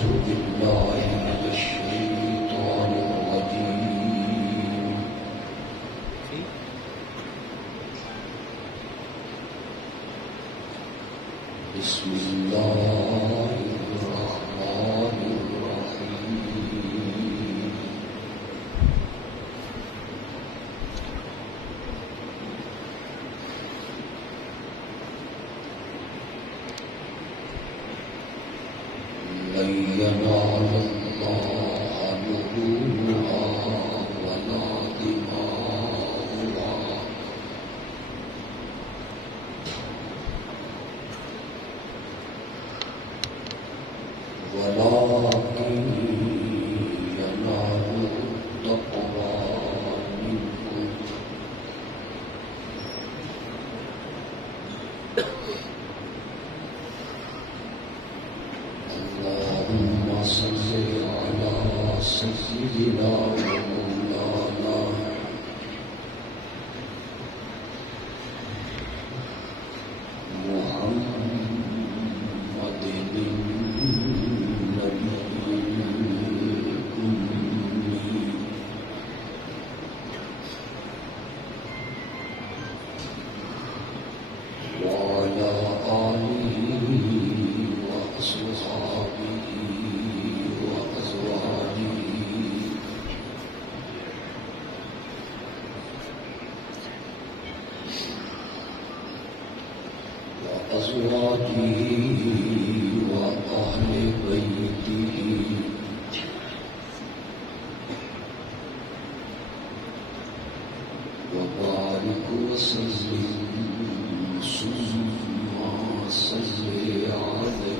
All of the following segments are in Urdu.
بالله من الشيطان الرجيم بسم الله الرحمن الرحيم لن ينال الله لحومها ولا دماؤها ولكن يناله التقوى منكم اللهم صل على سيدنا ومولانا محمد النبي الأمي وعلى آله وأصحابه وأزواجه وأهل بيته وبارك وسلم ثم صل عليه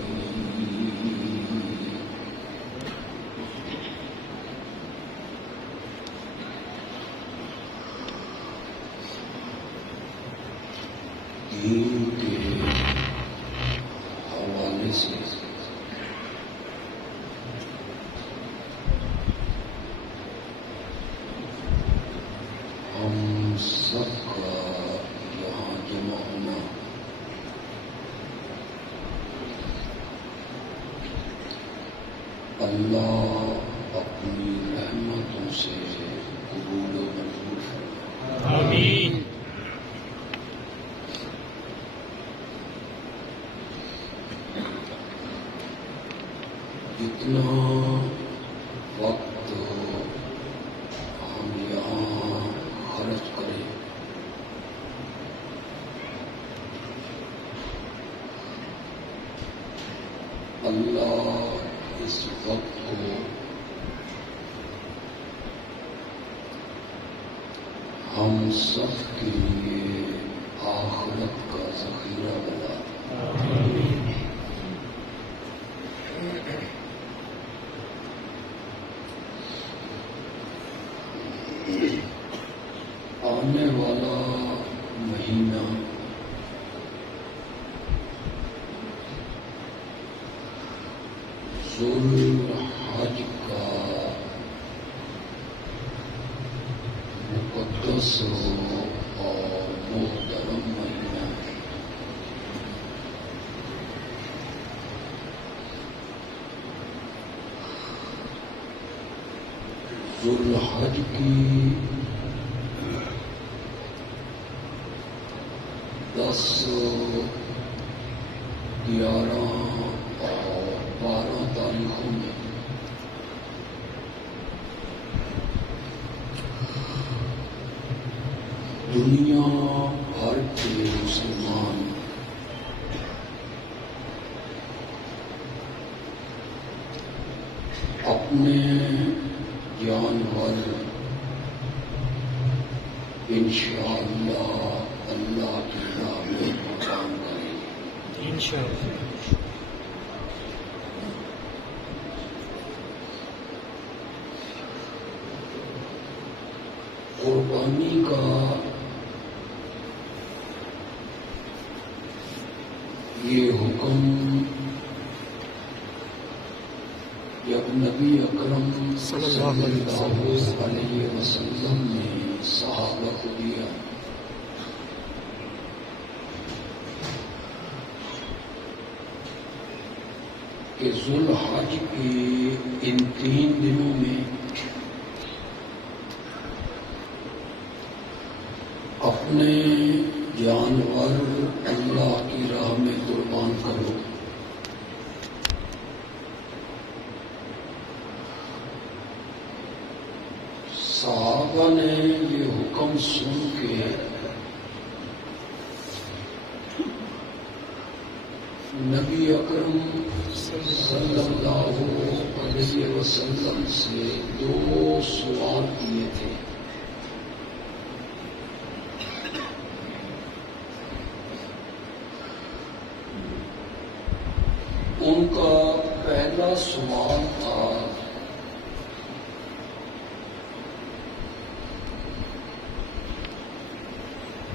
دین کے حوالے سے ہم سب کا یہاں جمع ہونا اللہ اپنی رحمتوں سے قبول و منظور فرمائے آمین۔ جتنا وقت ہم یہاں خرچ کریں اللہ اس وقت کو ہم سب کے لیے آخرت کا ذخیرہ بنا آنے والا مہینہ ذوالحج کا مقدس اور محترم مہینہ ہے۔ ذوالحج کی 10، 11 اور 12 تاریخوں میں دنیا بھر کے مسلمان اپنے جانور انشاءاللہ اللہ کی راہ میں قربان کریں انشاءاللہ۔ قربانی کا یہ حکم جب نبی اکرم صلی اللہ علیہ وسلم نے صحابہ کو دیا کہ ذوالحج کے ان 3 دنوں میں اپنے جانور اللہ کی راہ میں قربان کرو. صحابہ نے یہ حکم سن کے نبی اکرم صلی اللہ علیہ وسلم سے 2 سوال کیے تھے. ان کا پہلا سوال تھا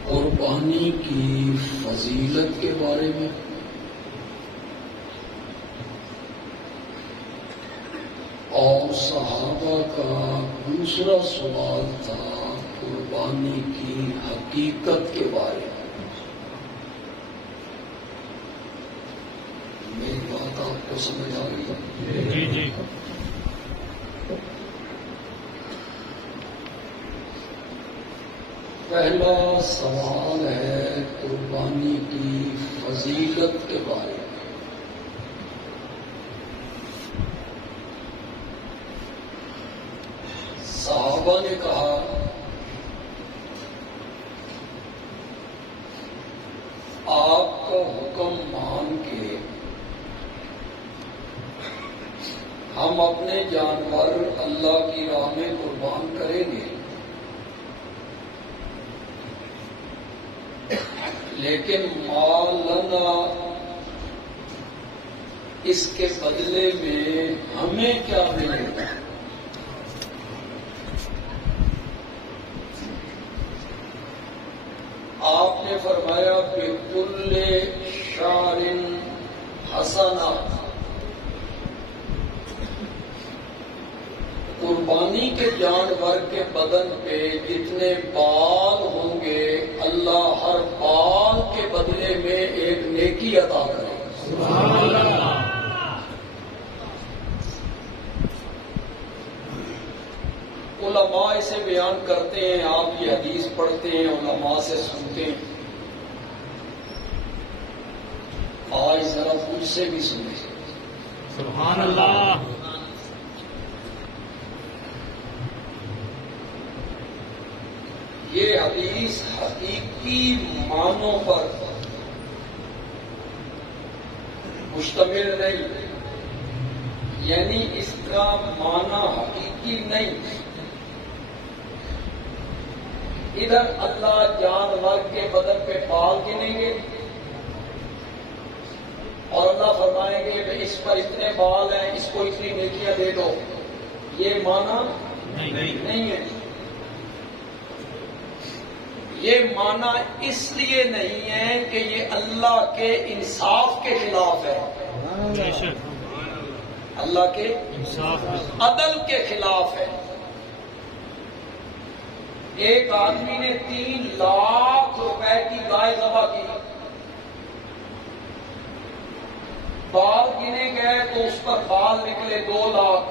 قربانی کی فضیلت کے بارے میں، اور صحابہ کا دوسرا سوال تھا قربانی کی حقیقت کے بارے میں. میری بات آپ کو سمجھ آ رہی ہے؟ جی جی. پہلا سوال ہے قربانی کی فضیلت کے بارے میں. صحابہ نے کہا آپ کا حکم مان کے ہم اپنے جانور اللہ کی راہ میں قربان کریں گے، لیکن ما لنا اس کے بدلے میں ہمیں کیا ملے گا؟ آپ نے فرمایا بِكُلِّ شَعْرٍ حَسَنَةٍ، قربانی کے جانور کے بدن پہ جتنے بال ہوں گے اللہ ہر بال کے بدلے میں ایک نیکی عطا کرے گا. سبحان اللہ. علماء اسے بیان کرتے ہیں، آپ یہ حدیث پڑھتے ہیں، علماء سے سنتے ہیں. آج ذرا مجھ سے بھی سنیں. سبحان اللہ. یہ حدیث حقیقی معنوں پر مشتمل نہیں، یعنی اس کا معنی حقیقی نہیں. ادھر اللہ جانور کے بدن پہ بال گنیں گے اور اللہ فرمائیں گے کہ اس پر اتنے بال ہیں، اس کو اتنی نیکیاں دے دو. یہ معنی نہیں ہے. یہ معنی اس لیے نہیں ہے کہ یہ اللہ کے انصاف کے خلاف ہے، اللہ کے عدل کے خلاف ہے. ایک آدمی نے 3 لاکھ روپے کی گائے ذبح کی، بال گنے گئے تو اس پر بال نکلے 2 لاکھ.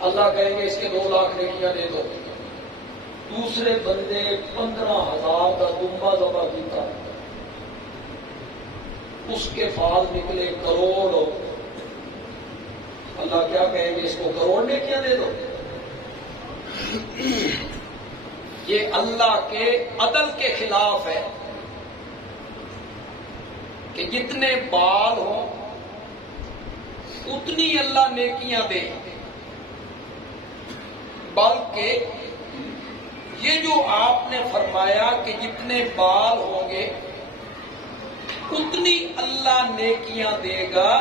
اللہ کہیں گے اس کے 2 لاکھ نیکیاں دے دو. دوسرے بندے 15,000 کا دمبا ذبح کیتا، اس کے بال نکلے کروڑ. اللہ کیا کہیں گے؟ اس کو کروڑ نیکیاں دے دو. یہ اللہ کے عدل کے خلاف ہے کہ جتنے بال ہوں اتنی اللہ نیکیاں دے، بلکہ یہ جو آپ نے فرمایا کہ جتنے بال ہوں گے اتنی اللہ نیکیاں دے گا،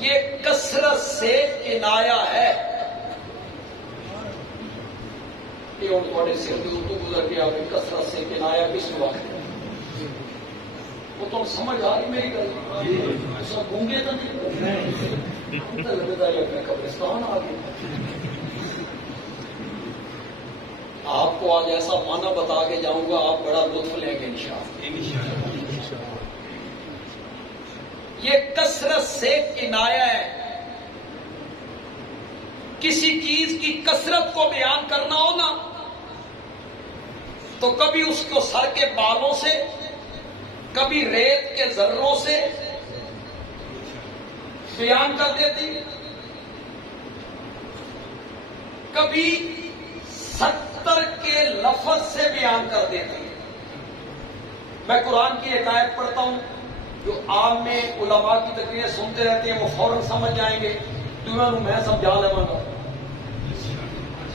یہ کثرت سے کنایا ہے. یہ اور تھوڑے سے اردو گزر گیا، کثرت سے کنایا کس وقت؟ وہ تم سمجھ آ رہی میری گل؟ سب گونگے تو نہیں لگتا ہے اپنے قبرستان آ گئے. آپ کو آج ایسا معنی بتا کے جاؤں گا، آپ بڑا لطف لیں گے انشاءاللہ. یہ کثرت سے کنایا ہے. کسی چیز کی کثرت کو بیان کرنا ہو نا تو کبھی اس کو سر کے بالوں سے، کبھی ریت کے ذروں سے بیان کر دیتی، کبھی 70 کے لفظ سے بیان کر دیتی. میں قرآن کی ایک آیت پڑھتا ہوں، جو عام میں علماء کی تقریریں سنتے رہتے ہیں وہ فوراً سمجھ جائیں گے. تمہیں میں سمجھا لوں گا.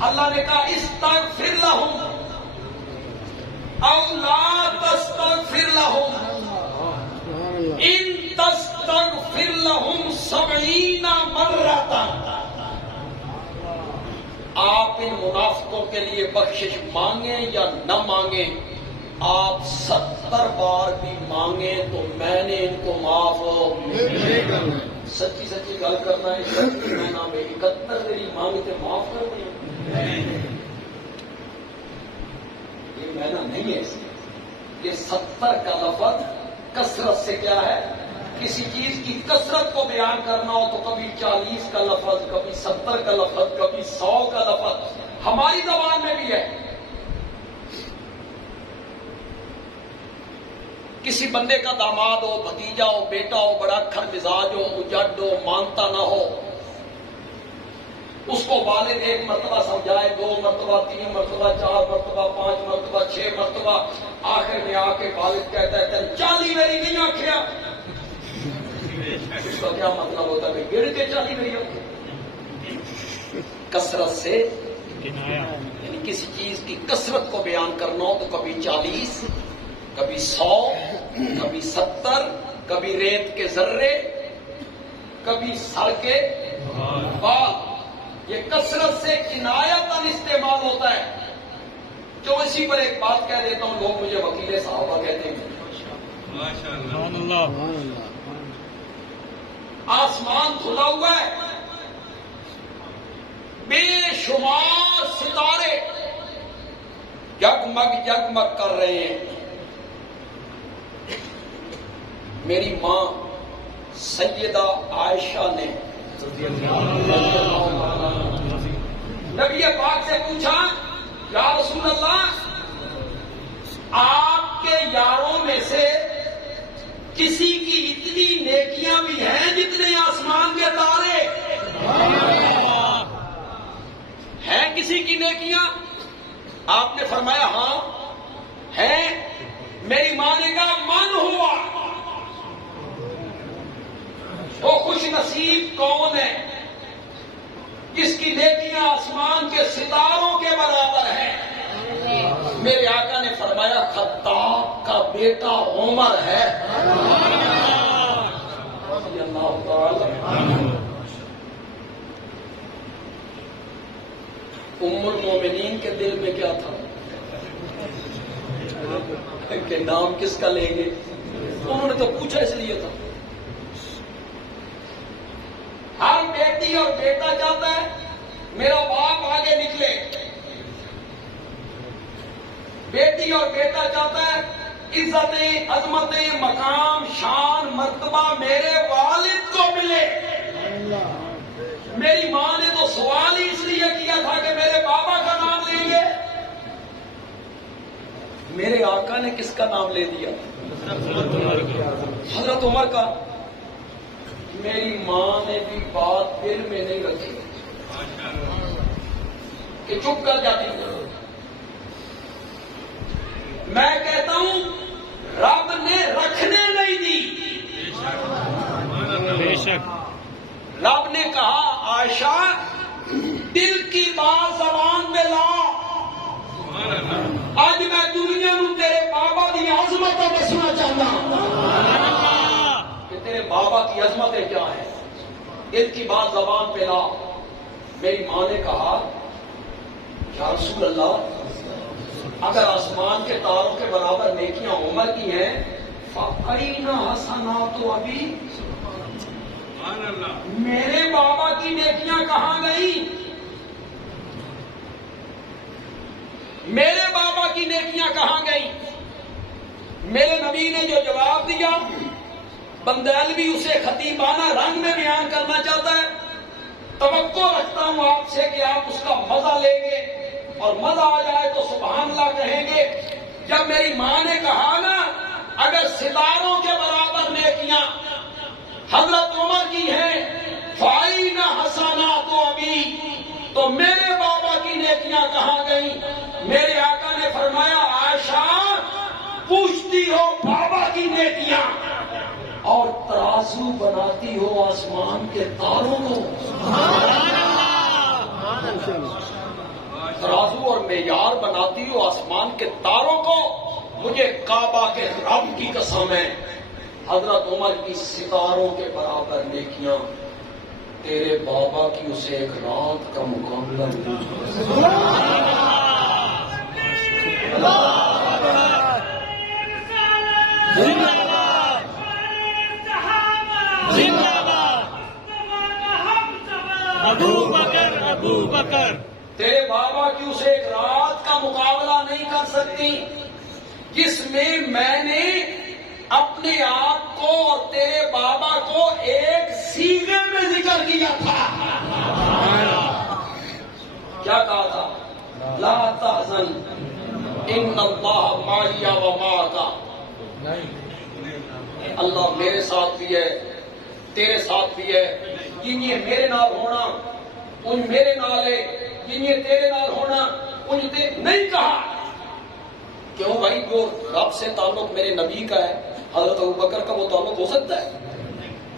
اللہ نے کہا استغفر لہم او لا تستغفر لہم ان تستغفر لہم 70 مرۃ. آپ ان منافقوں کے لیے بخشش مانگیں یا نہ مانگیں، آپ 70 بار بھی مانگیں تو میں نے ان کو معاف. سچی سچی گل کرنا ہے. میں نام 71 میری مانگتے معاف کر دیں. یہ معنی نہیں ہے. یہ 70 کا لفظ کثرت سے کیا ہے؟ کسی چیز کی کثرت کو بیان کرنا ہو تو کبھی 40 کا لفظ، کبھی 70 کا لفظ، کبھی 100 کا لفظ. ہماری زبان میں بھی ہے. کسی بندے کا داماد ہو، بھتیجا ہو، بیٹا ہو، بڑا کھر مزاج ہو، اجڈ ہو، مانتا نہ ہو، اس کو والد 1 مرتبہ سمجھائے، 2 مرتبہ، 3 مرتبہ، 4 مرتبہ، 5 مرتبہ، 6 مرتبہ، آخر میں آ کے والد کہتا ہے تین 40 میری نہیں آنکھیں. اس کا کیا مطلب ہوتا ہے کہ گڑ کے 40 میری آنکھیں. کثرت سے یعنی کسی چیز کی کثرت کو بیان کرنا ہو تو کبھی 40، کبھی 100، کبھی 70، کبھی ریت کے ذرے، کبھی سر کے بال. یہ کثرت سے کنایتاً استعمال ہوتا ہے. جو اسی پر ایک بات کہہ دیتا ہوں، لوگ مجھے وکیل صحابہ کہتے ہیں. آسمان کھلا ہوا ہے، بے شمار ستارے جگمگ جگمگ کر رہے ہیں. میری ماں سیدہ عائشہ نے نبی پاک سے پوچھا، یا رسول اللہ، آپ کے یاروں میں سے کسی کی اتنی نیکیاں بھی ہیں جتنے آسمان کے تارے ہیں؟ کسی کی نیکیاں؟ آپ نے فرمایا ہاں ہیں. میری ماں نے کہا من ہوا، وہ خوش نصیب کون ہے جس کی نیکیاں آسمان کے ستاروں کے برابر ہیں؟ میرے آقا نے فرمایا خطاب کا بیٹا عمر ہے. رضی اللہ تعالی. ام المومنین کے دل میں کیا تھا کہ نام کس کا لیں گے؟ انہوں نے تو پوچھا اس لیے تھا. ہر بیٹی اور بیٹا چاہتا ہے میرا باپ آگے نکلے. بیٹی اور بیٹا چاہتا ہے عزتیں، عظمتیں، مقام، شان، مرتبہ میرے والد کو ملے. میری ماں نے تو سوال ہی اس لیے کیا تھا کہ میرے بابا کا نام لیں گے. میرے آقا نے کس کا نام لے دیا؟ حضرت عمر کا. میری ماں نے بھی بات دل میں نہیں رکھی کہ چپ کر جاتی. میں کہتا ہوں رب نے رکھنے نہیں دی. بے شک. رب نے کہا عائشہ دل کی بات زبان میں لا. آج میں دنیا نو تیرے بابا کی عظمت دسنا چاہتا ہوں کہ تیرے بابا کی عظمتیں کیا ہیں. دل کی بات زبان پہ لا. میری ماں نے کہا یا رسول اللہ، اگر آسمان کے تاروں کے برابر نیکیاں عمر کی ہیں فَأَيْنَ حَسَنَاتُ أَبِي، میرے بابا کی نیکیاں کہاں گئی؟ میرے بابا کی نیکیاں کہاں گئی؟ میرے نبی نے جو جواب دیا بندیلوی اسے خطیبانہ رنگ میں بیان کرنا چاہتا ہے. توقع رکھتا ہوں آپ سے کہ آپ اس کا مزہ لیں گے اور مزہ آ جائے تو سبحان اللہ کہیں گے. جب میری ماں نے کہا نا اگر ستاروں کے برابر نیکیاں حضرت عمر کی ہیں فَأَيْنَ حَسَنَاتُ أَبِي، تو میرے بابا کی نیکیاں کہاں گئیں؟ میرے آقا نے فرمایا عائشہ پوچھتی ہو بابا کی نیکیاں اور ترازو بناتی ہو آسمان کے تاروں کو. ترازو اور معیار بناتی ہو آسمان کے تاروں کو. مجھے کعبہ کے رب کی قسم ہے حضرت عمر کی ستاروں کے برابر نیکیاں تیرے بابا کی اسے ایک رات کا مقابلہ نہیں. ابو بکر ابو بکر تیرے بابا کی اسے ایک رات کا مقابلہ نہیں کر سکتی جس میں میں نے اپنے آپ کو اور تیرے بابا کو ایک سیغے میں ذکر کیا تھا. کیا کہا تھا؟ لا تحزن ان اللہ معی و معک. اللہ میرے ساتھ بھی ہے تیرے ساتھ بھی ہے. یہ میرے نال ہونا ان میرے نال ہے، یہ تیرے نال ہونا ان نہیں کہا. کیوں بھائی؟ جو رب سے تعلق میرے نبی کا ہے حضرت ابو بکر کا وہ تعلق ہو سکتا ہے؟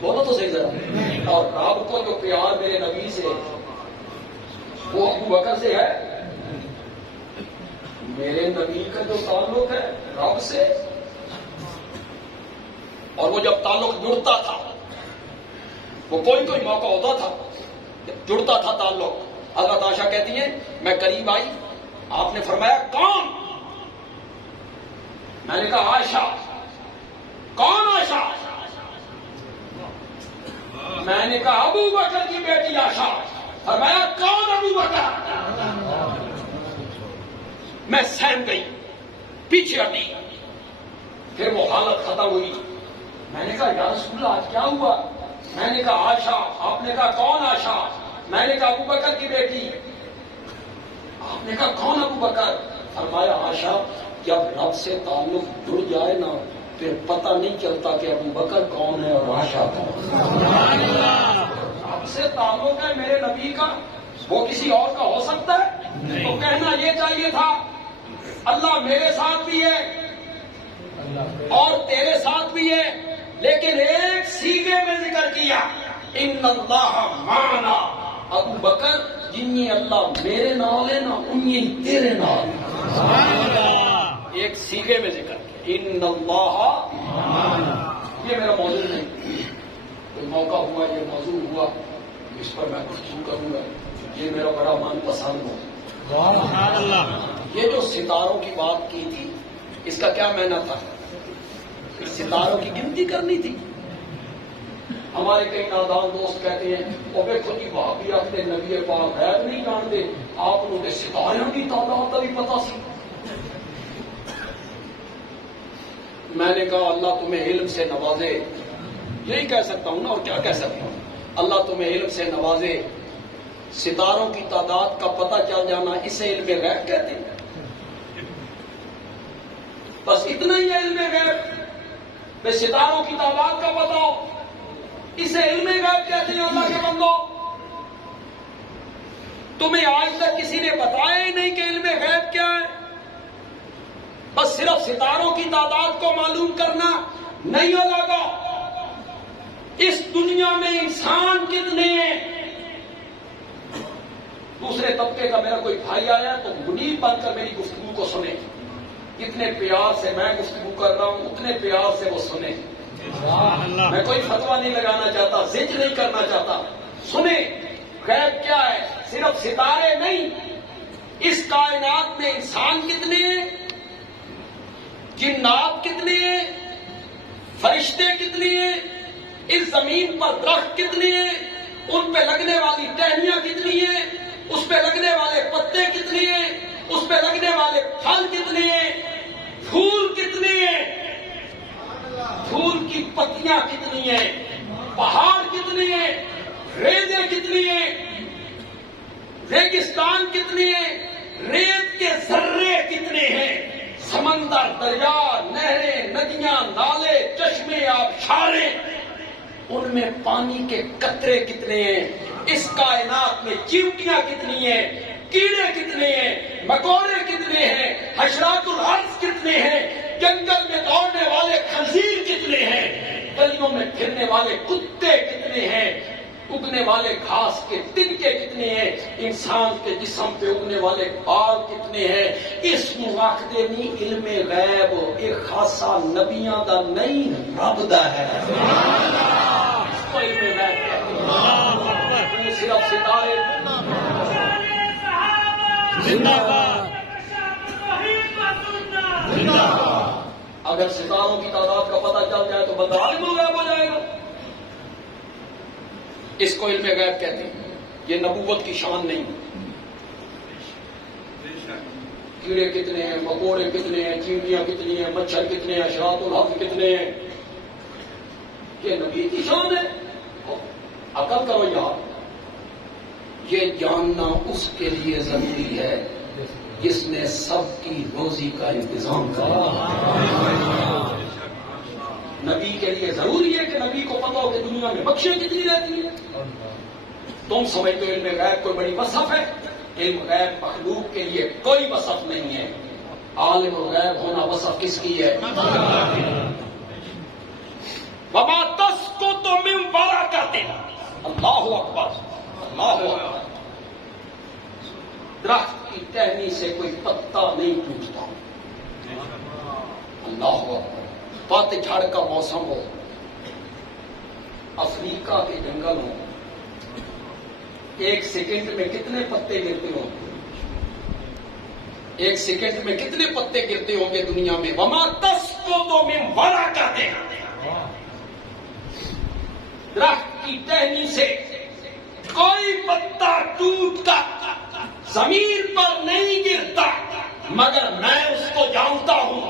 بولو تو صحیح ذرا. اور رب کو جو پیار میرے نبی سے وہ ابو بکر سے ہے. میرے نبی کا جو تعلق ہے رب سے، اور وہ جب تعلق جڑتا تھا وہ کوئی موقع ہوتا تھا جڑتا تھا تعلق. حضرت عائشہ کہتی ہیں میں قریب آئی، آپ نے فرمایا کون؟ میں نے کہا عائشہ. کون عائشہ؟ میں نے کہا ابو بکر کی بیٹی عائشہ. فرمایا کون ابو بکر؟ میں سہم گئی، پیچھے ہٹی. پھر وہ حالت ختم ہوئی. میں نے کہا یا رسول اللہ آج کیا ہوا؟ میں نے کہا عائشہ. آپ نے کہا کون عائشہ؟ میں نے کہا ابو بکر کی بیٹی. آپ نے کہا کون ابو بکر؟ فرمایا عائشہ جب رب سے تعلق جڑ جائے نا پھر پتہ نہیں چلتا کہ ابو بکر کون ہے اور عائشہ کون ہے. رب سے تعلق ہے میرے نبی کا، وہ کسی اور کا ہو سکتا ہے؟ تو کہنا یہ چاہیے تھا اللہ میرے ساتھ بھی ہے اور تیرے ساتھ بھی ہے، لیکن ایک سیغے میں ذکر کیا ان اللہ معنا. ابو بکر جنہیں اللہ میرے نال ہے نا انہیں تیرے نال. ایک سیغے میں ذکر کیا ان اللہ معنا. یہ میرا موضوع نہیں، کوئی موقع ہوا یہ موضوع ہوا اس پر میں گفتگو کروں گا. یہ میرا بڑا من پسند ہو. یہ جو ستاروں کی بات کی تھی اس کا کیا معنی تھا؟ ستاروں کی گنتی کرنی تھی. ہمارے کئی نادان دوست کہتے ہیں وہ دیکھو جی وہاں بھی اپنے نبی پاک غیب نہیں جانتے، آپ لوگ ستاروں کی تعداد کا بھی پتا سی. میں نے کہا اللہ تمہیں علم سے نوازے. یہی کہہ سکتا ہوں نا، اور کیا کہہ سکتا ہوں. اللہ تمہیں علم سے نوازے. ستاروں کی تعداد کا پتہ چل جانا اسے علم غیب کہتے ہیں. بس اتنا ہی ہے علم غیب، بے ستاروں کی تعداد کا پتہ ہو اسے علم غیب کہتے ہیں. اللہ کے بندو تمہیں آج تک کسی نے بتایا ہی نہیں کہ علم غیب کیا ہے. بس صرف ستاروں کی تعداد کو معلوم کرنا نہیں لگا. اس دنیا میں انسان کتنے ہیں؟ دوسرے طبقے کا میرا کوئی بھائی آیا تو منیب بن کر میری گفتگو کو سنے. جتنے پیار سے میں گفتگو کر رہا ہوں اتنے پیار سے وہ سنے. میں کوئی فتویٰ نہیں لگانا چاہتا، زج نہیں کرنا چاہتا. سنے غیب کیا ہے؟ صرف ستارے نہیں، اس کائنات میں انسان کتنے ہیں، جنات کتنے ہیں، فرشتے کتنے ہیں، اس زمین پر درخت کتنے ہیں، ان پہ لگنے والی ٹہنیاں کتنی ہیں، اس پہ لگنے والے پتے کتنے ہیں، اس پہ لگنے والے پھل کتنے ہیں، پھول کتنے ہیں، پھول کی پتیاں ندیاں کتنی ہیں، پہاڑ کتنے ہیں، ریزیں کتنی ہیں، ریگستان کتنی ہیں، ریت کے ذرے کتنے ہیں، سمندر، دریا، نہریں، ندیاں، نالے، چشمے، آبشاریں، ان میں پانی کے قطرے کتنے ہیں، اس کائنات میں چیونٹیاں کتنی ہیں، کیڑے کتنے ہیں، مکوڑے کتنے ہیں، حشرات الارض کتنے ہیں، جنگل میں دوڑنے والے خنزیر کتنے ہیں، گلیوں میں پھرنے والے کتے کتنے ہیں، اگنے والے گھاس کے تنکے کتنے ہیں، انسان کے جسم پہ اگنے والے بال کتنے ہیں، اس مواقع نہیں علم غیب ایک خاصا نبیاں دا نہیں رب دا ہے، اس کو علم غیب کہتے ہیں، صرف ستارے زندہ باد، زندہ باد۔ اگر ستاروں کی تعداد کا پتہ چل جائے تو بندہ عالم الغیب ہو جائے گا، اس کو علم غیب کہتے ہیں، یہ نبوت کی شان نہیں۔ کیڑے کتنے ہیں، مکوڑے کتنے ہیں، چینٹیاں کتنی ہیں، مچھر کتنے ہیں، حشرات الارض کتنے ہیں، یہ نبی کی شان ہے۔ عقل کرو یار، یہ جاننا اس کے لیے ضروری ہے جس نے سب کی روزی کا انتظام کرا۔ نبی کے لیے ضروری ہے کہ نبی کو پتا ہو کہ دنیا میں بخشیں کتنی رہتی ہیں۔ تم سمجھتے ہو علم غیب کوئی بڑی وصف ہے، علم غیب مخلوق کے لیے کوئی وصف نہیں ہے، عالم الغیب ہونا وصف کس کی ہے؟ وما تسقط من ورقۃ، اللہ اکبر، اللہ اکبر، درخت کی ٹہنی سے کوئی پتا نہیں ٹوٹتا، اللہ اکبر، پت جھڑ کا موسم ہو، افریقہ کے جنگل ہوں، ایک سیکنڈ میں کتنے پتے گرتے ہوں گے، ایک سیکنڈ میں کتنے پتے گرتے ہوں گے دنیا میں، وما تسقط من ورقۃ، درخت کی ٹہنی سے کوئی پتا ٹوٹ کر زمین پر نہیں گرتا مگر میں اس کو جانتا ہوں۔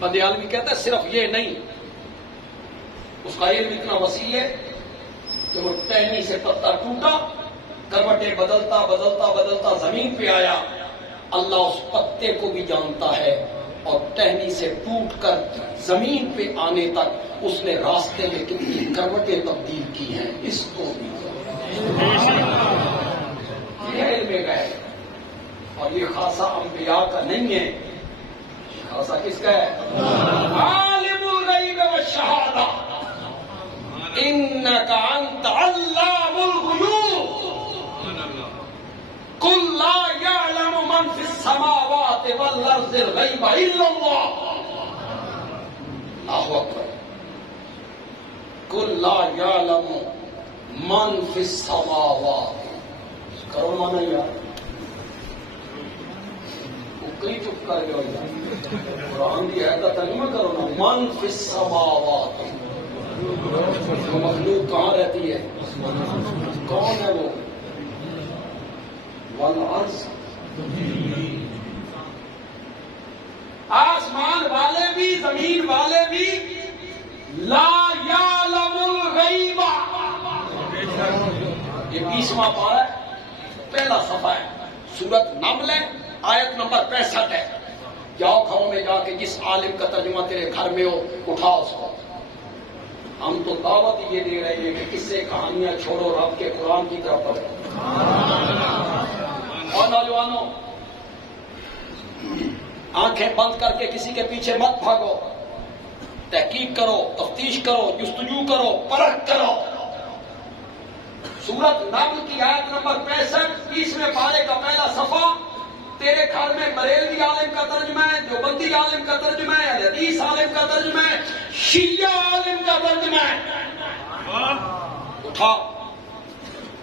بندے عالمی کہتا ہے صرف یہ نہیں، اس کا علم اتنا وسیع ہے کہ وہ ٹہنی سے پتا ٹوٹا، کروٹیں بدلتا بدلتا بدلتا زمین پہ آیا، اللہ اس پتے کو بھی جانتا ہے، اور ٹہنی سے ٹوٹ کر زمین پہ آنے تک اس نے راستے میں کتنی کروٹیں تبدیل کی ہیں، اس کو بھی یہ علم غیب، اور یہ خاصا انبیاء کا نہیں ہے، خاصا کس کا ہے؟ عالم الغیب والشہادہ، انک انت علام الغیوب، قل لا يعلم من في السماوات والارض الغیب الا اللہ، اللہ اکبر، قل لا يعلم من فی السماوات، کرو مانا یار، کئی چپ کر گیا یار، قرآن کی آیت کا ترجمہ کرو نا، من فی السماوات، وہ مخلوق کہاں رہتی ہے، کون ہے وہ، والارض، آسمان والے بھی زمین والے بھی، لا یعلم الغیب، یہ 20واں پارہ ہے، پہلا صفحہ ہے، سورۃ نمل ہے، آیت نمبر 65 ہے۔ جاؤ گھروں میں جا کے جس عالم کا ترجمہ تیرے گھر میں ہو اٹھا اس کو، ہم تو دعوت یہ دے رہے ہیں کہ قصے کہانیاں چھوڑو، رب کے قرآن کی طرف پڑھو۔ اور نوجوانوں، آنکھیں بند کر کے کسی کے پیچھے مت بھاگو، تحقیق کرو، تفتیش کرو، جستجو کرو، پرکھ کرو۔ سورۃ نمل کی آیت نمبر 65، 20ویں پارے کا پہلا صفحہ، تیرے گھر میں بریلوی عالم کا ترجمہ ہے، دیوبندی عالم کا ترجمہ ہے، حدیث عالم کا ترجمہ ہے، شیعہ عالم کا ترجمہ ہے، اٹھا،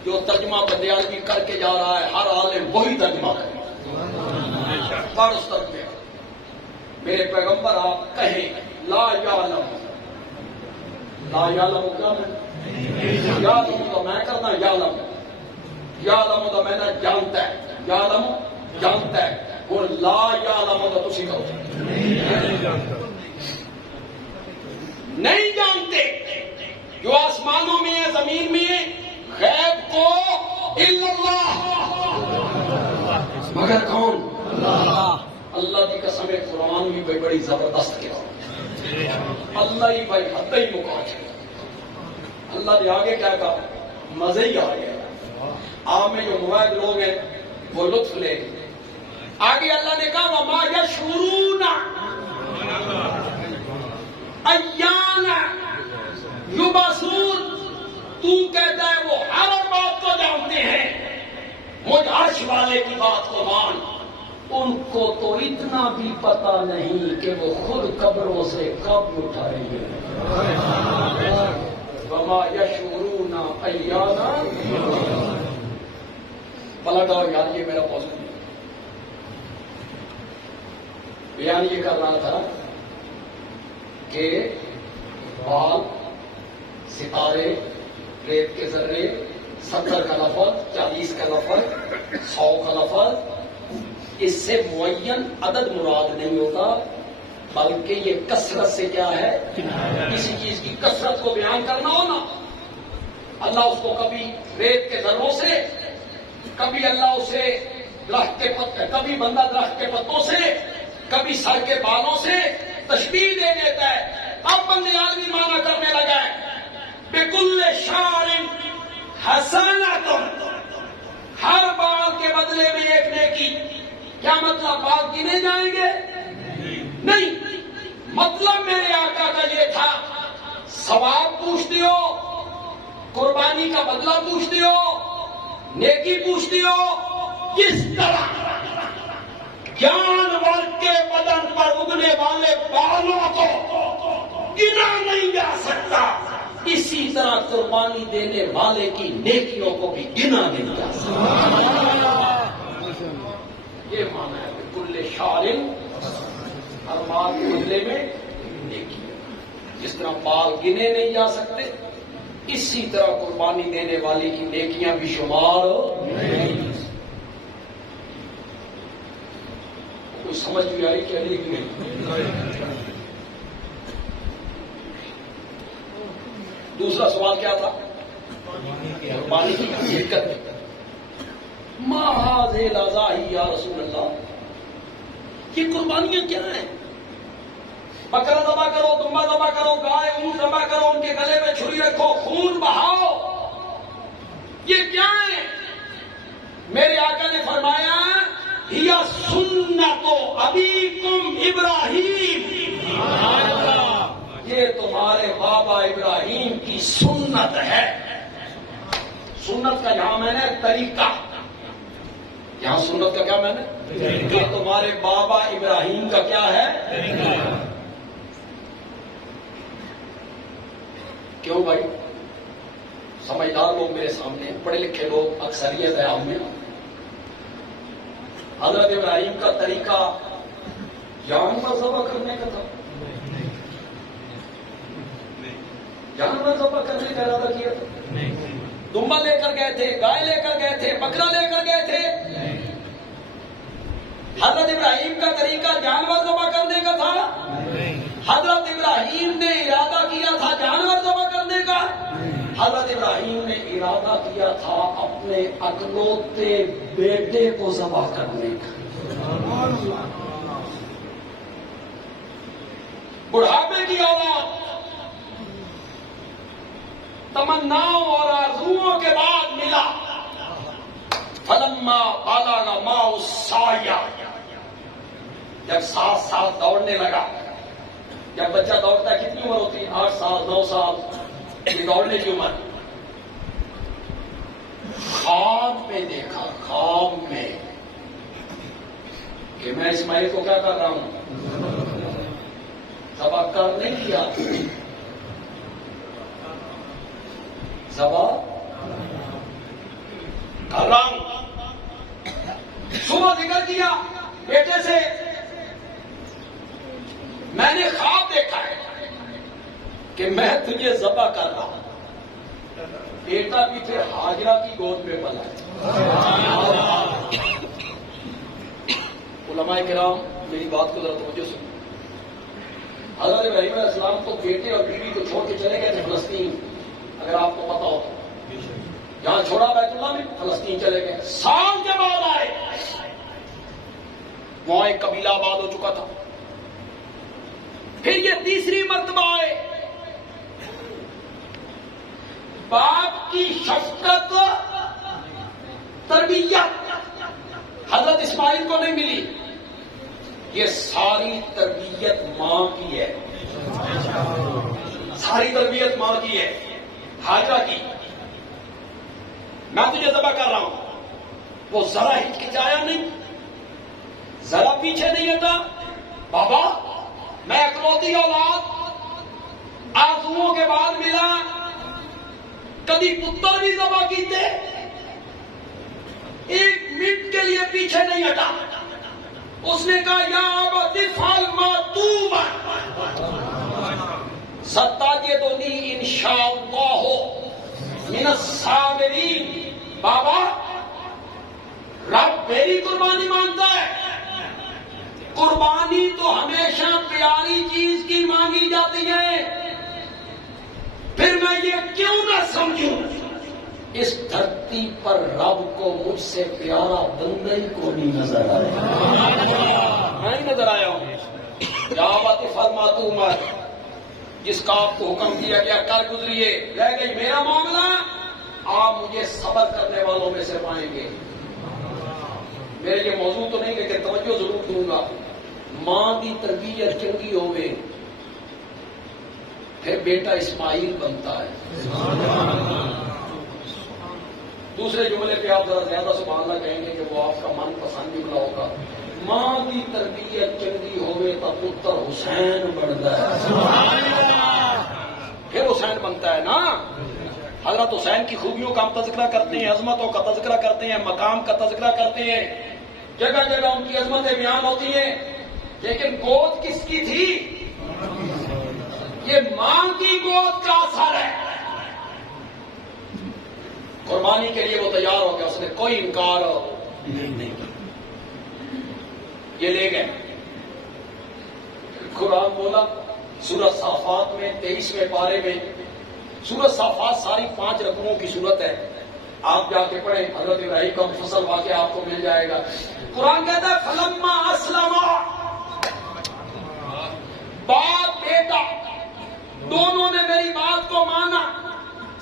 جو ترجمہ بندے عالمی کر کے جا رہا ہے ہر عالم وہی ترجمہ کرے، پڑھ اس ترجمے کا۔ میرے پیغمبر آپ کہیں لا یعلم، لا یعلم کیا ہے، یعلم تو میں کرنا، یعلم تو میں نہ جانتا ہے، یعلم جانتا ہے، اور لا یعلم تو تسی کرو۔ نہیں جانتے جو آسمانوں میں ہے زمین میں ہے غیب کو الا اللہ، مگر کون؟ اللہ کی قسم ہے قرآن بھی بڑی بڑی زبردست کتاب، اللہ ہی بھائی حد ہی مکاج ہے۔ اللہ نے آگے کیا کہا؟ مزے ہی آ گیا۔ آپ میں جو مواد لوگ ہیں وہ لطف لے گئے۔ آگے اللہ نے کہا وما یشعرون ایان یبعثون، تو کہتا ہے وہ ہر بات کو جانتے ہیں، مجھ عرش والے کی بات کو مان، ان کو تو اتنا بھی پتا نہیں کہ وہ خود قبروں سے کب اٹھائیں گے۔ وما یشعرون ایان، پلٹ اور یار یہ میرا موضوع ہے، بیان یہ کر رہا تھا کہ بال، ستارے، ریت کے ذرے، 70 کا لفظ، 40 کا لفظ، 100 کا لفظ، اس سے معین عدد مراد نہیں ہوتا، بلکہ یہ کثرت سے کیا ہے؟ کسی چیز کی کثرت کو بیان کرنا ہو نا، اللہ اس کو کبھی ریت کے ذروں سے، کبھی اللہ اسے درخت کے پتے، کبھی بندہ درخت کے پتوں سے، کبھی سر کے بالوں سے تشبیہ دے دیتا ہے۔ اب بندے عالمی معنی کرنے لگا ہے بِكُلِّ شَعْرٍ حَسَنَةٌ، ہر بال کے بدلے میں ایک نیکی۔ کیا مطلب؟ بال گنے جائیں گے؟ نہیں، مطلب میرے آقا کا یہ تھا ثواب پوچھتے ہو، قربانی کا بدلہ پوچھتے ہو، نیکی پوچھتے ہو، کس طرح جانور کے بدن پر اگنے والے بالوں کو گنا نہیں جا سکتا، اسی طرح قربانی دینے والے کی نیکیوں کو بھی گنا نہیں جا سکتا۔ یہ معنی ہے بِكُلِّ شَعْرٍ، ہر بال کے بدلے میں نیکی۔ جس طرح بال گنے نہیں جا سکتے، اسی طرح قربانی دینے والے کی نیکیاں بھی شمار نہیں۔ کوئی سمجھ بھی آئی کیا نہیں؟ دوسرا سوال کیا تھا؟ قربانی کی حقیقت۔ ما هذه الاضاحی یا رسول اللہ، یہ قربانیاں کیا ہیں؟ بکرا ذبح کرو، دمبا ذبح کرو، گائے اونٹ ذبح کرو، ان کے گلے میں چھری رکھو، خون بہاؤ، یہ کیا ہے؟ میرے آقا نے فرمایا ہی سنت ابیکم ابراہیم، یہ تمہارے بابا ابراہیم کی سنت ہے۔ سنت کا یہاں میں نے طریقہ، یہاں سنت کا کیا میں نے؟ کہ تمہارے بابا ابراہیم کا کیا ہے؟ کیوں بھائی؟ سمجھدار لوگ میرے سامنے، پڑھے لکھے لوگ اکثریت ہے ہم میں۔ حضرت ابراہیم کا طریقہ جانور ذبح کرنے کا تھا، جانور ذبح کرنے کا ارادہ کیا تھا؟ دمبا لے کر گئے تھے، گائے لے کر گئے تھے، بکرا لے کر گئے تھے؟ حضرت ابراہیم کا طریقہ جانور ذبح کرنے کا تھا؟ حضرت ابراہیم نے ارادہ کیا تھا جانور ذبح کرنے کا؟ حضرت ابراہیم نے ارادہ کیا تھا اپنے اکلوتے بیٹے کو ذبح کرنے کا۔ بڑھاپے کی اولاد، تمناؤں اور آرزوؤں کے بعد ملا۔ فلما بلغ معه السعی، جب 7 سال دوڑنے لگا، جب بچہ دوڑتا ہے کتنی عمر ہوتی ہے؟ 8 سال 9 سال، یہ دوڑنے کی عمر۔ خواب میں دیکھا، خواب میں، کہ میں اسماعیل کو کیا کر رہا ہوں؟ ذبح کر نہیں کیا، ذبح کر رہا ہوں۔ صبح ذکر کیا بیٹے سے، میں نے خواب دیکھا ہے کہ میں تجھے ذبح کر رہا ہوں۔ بیٹا بھی پھر ہاجرہ کی گود میں پلا ہے۔ علماء کرام میری بات کو ذرا توجہ سنیں۔ حضرت ابراہیم علیہ السلام تو بیٹے اور بیوی کو چھوڑ کے چلے گئے تھے فلسطین، اگر آپ کو پتا ہو تو جہاں چھوڑا بیت اللہ میں فلسطین چلے گئے، سال کے بعد آئے، وہاں ایک قبیلہ آباد ہو چکا تھا، پھر یہ تیسری مرتبہ آئے، باپ کی شفقت تربیت حضرت اسماعیل کو نہیں ملی، یہ ساری تربیت ماں کی ہے، ساری تربیت ماں کی ہے، حاجہ کی۔ میں تجھے ذبح کر رہا ہوں، وہ ذرا ہچکچایا نہیں، ذرا پیچھے نہیں ہٹا، بابا میں اکلوتی اولاد آرزوؤں کے بعد ملا، کبھی پتر بھی ذبح کیتے، ایک منٹ کے لیے پیچھے نہیں ہٹا، اس نے کہا یا ابت افعل ما تؤمر ستجدنی انشاءاللہ من الصابرین۔ بابا رب میری قربانی مانتا ہے، قربانی تو ہمیشہ پیاری چیز کی مانگی جاتی ہے، پھر میں یہ کیوں نہ سمجھوں اس دھرتی پر رب کو مجھ سے پیارا بندہ ہی کو نہیں نظر آیا، میں نہیں نظر آیا ہوں۔ یا ابت افعل ما تؤمر، جس کا آپ کو حکم دیا گیا کر گزریے، رہ گئی میرا معاملہ، آپ مجھے صبر کرنے والوں میں سے پائیں گے۔ میرے یہ موضوع تو نہیں لیکن توجہ ضرور دوں گا، ماں کی تربیت چنگی ہوئے پھر بیٹا اسماعیل بنتا ہے۔ دوسرے جملے پہ آپ ذرا زیادہ سبحان اللہ کہیں گے کہ وہ آپ کا من پسند جملہ ہوگا، ماں کی تربیت چنگی ہوئے تو پتر حسین بنتا ہے، پھر حسین بنتا ہے نا۔ حضرت حسین کی خوبیوں کا ہم تذکرہ کرتے ہیں، عظمتوں کا تذکرہ کرتے ہیں، مقام کا تذکرہ کرتے ہیں، جگہ جگہ ان کی عظمتیں بیان ہوتی ہیں، لیکن گود کس کی تھی؟ یہ ماں کی گود کا اثر ہے۔ قربانی کے لیے وہ تیار ہو گیا، اس نے کوئی انکار نہیں کیا، یہ لے گئے۔ قرآن بولا سورہ صافات میں 23ویں پارے میں، سورہ صافات ساری 5 رقموں کی صورت ہے، آپ جا کے پڑھیں، حضرت ابراہیم کا مفصل واقعہ آپ کو مل جائے گا۔ قرآن کہتا ہے فلما اسلما، باپ بیٹا دونوں نے میری بات کو مانا،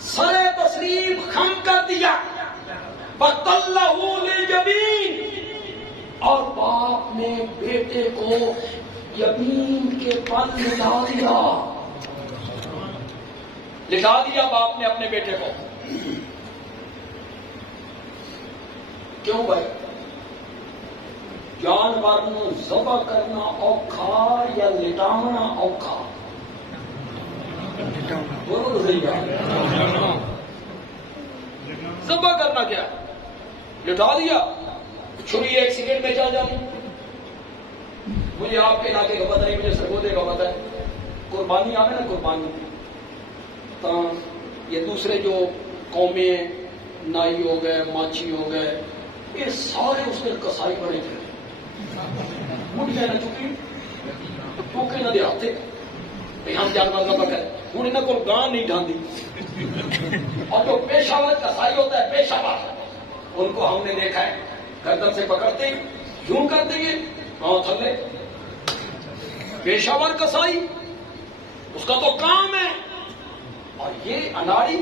سر تسلیم خم کر دیا، وَتَلَّهُ لِلْجَبِينِ، اور باپ نے بیٹے کو یمین کے پل لٹا دیا باپ نے اپنے بیٹے کو۔ کیوں بھائی؟ جانور نو ذبح کرنا اوکھا یا لٹانا اوکھا؟ بولو تو صحیح ہے، ذبح کرنا کیا؟ لٹا دیا، چھری 1 سیکنڈ میں چل جاؤں۔ مجھے آپ کے علاقے کا پتہ نہیں، مجھے سرگودے کا پتہ ہے، قربانی آئے نا قربانی، تو یہ دوسرے جو قومیں ہیں، نائی ہو گئے، ماچھی ہو گئے، یہ سارے اس نے کسائی بڑے تھے، مٹھیاں نہ چکی ٹوکے نہ دیاتے ہم جانور ذبح کریں، ہوں انہوں کو گاں نہیں ڈھانڈی، اور جو پیشہ ور کسائی ہوتا ہے، پیشہ ور، ان کو ہم نے دیکھا ہے گردن سے پکڑتے یوں کر دیں گے پاؤں تھلے، پیشہ ور کسائی اس کا تو کام ہے، اور یہ اناڑی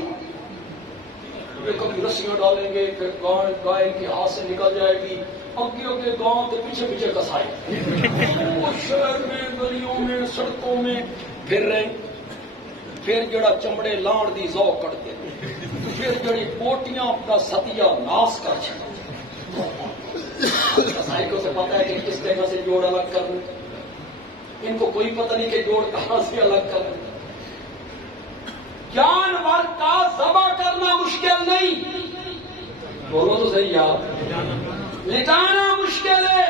یہ کبھی رسیاں ڈالیں گے، پھر گائے کے ہاتھ سے نکل جائے گی، اگے گاؤں کے پیچھے پیچھے کسائی، وہ شہر میں گلیوں میں سڑکوں میں پھر رہے، پھر جڑا چمڑے لاڑ دی زو کٹتے، پھر جڑی بوٹیاں اپنا ستیا ناس کر چکے، کسائی کو سے پتا ہے کہ کس طرح سے جوڑ الگ کرنا، ان کو کوئی پتہ نہیں کہ جوڑ کہاں سے الگ کرنا۔ جانور کا ذبح کرنا مشکل نہیں، بولو تو صحیح یار، لٹانا مشکل ہے۔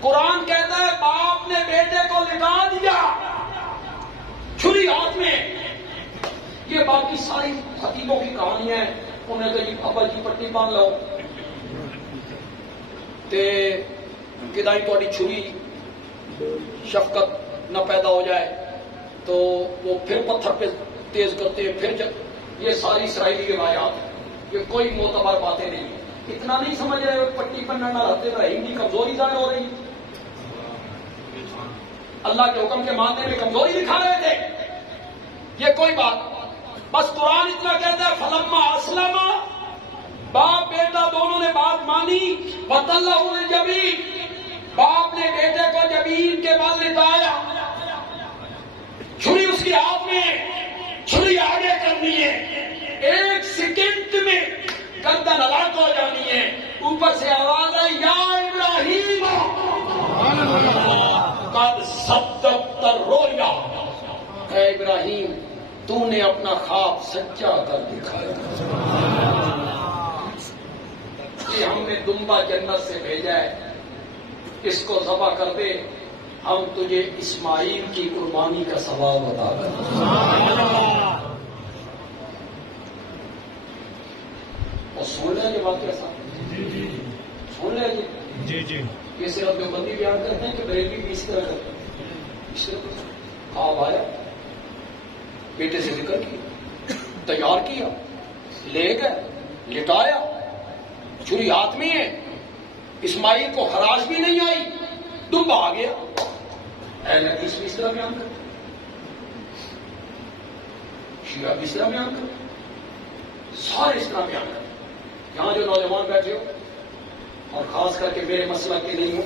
قرآن کہتا ہے باپ نے بیٹے کو لٹا دیا، چھری ہاتھ میں، یہ باقی ساری حقیقوں کی کہانیاں ہیں، انہیں کہی ابا جی پٹی باندھ لو تے کدائی تھوڑی چھری شفقت نہ پیدا ہو جائے تو وہ پھر پتھر پہ تیز کرتے ہیں، پھر یہ ساری اسرائیلی روایات ہیں، یہ کوئی معتبر باتیں نہیں ہیں۔ اتنا نہیں سمجھ رہے پٹی پر نہ رہتے ابراہیم کی کمزوری ظاہر ہو رہی، اللہ کے حکم کے ماننے میں کمزوری دکھا رہے تھے، یہ کوئی بات۔ بس قرآن اتنا کہتا ہے فلما اسلم، باپ بیٹا دونوں نے بات مانی، وَتَلَّهُ لِلْجَبِينِ، باپ نے بیٹے کو جبین کے بل لٹایا، چھری اس کے ہاتھ میں، چھری آگے کرنی ہے، 1 سیکنڈ میں گردن الگ ہو جانی ہے، اوپر سے آواز ہے یا ابراہیم قد صدقت الرؤیا، اے ابراہیم تو نے اپنا خواب سچا کر دکھایا، کہ ہم نے دمبا جنت سے بھیجا ہے، اس کو ذبح کر دے، ہم تجھے اسماعیل کی قربانی کا ثواب عطا کریں۔ اور سن لیں یہ واقعہ صاحب، سن لیں جی یہ صرف دیوبندی بیان کرتے ہیں کہ بریلوی بھی اس طرح کرتے ہیں، اس طرح خواب آیا، بیٹے سے ذکر کیا، تیار کیا، لے گئے، لٹایا، چھری ہاتھ میں ہے، اسماعیل کو خراش بھی نہیں آئی، دمبا آ گیا۔ اہل حدیث بھی اس طرح بیان کرتے، شیعہ بھی اس طرح بیان کرتے، سارے اس طرح بیان کرتے۔ یہاں جو نوجوان بیٹھے ہو اور خاص کر کے میرے مسلک کے نہیں ہو،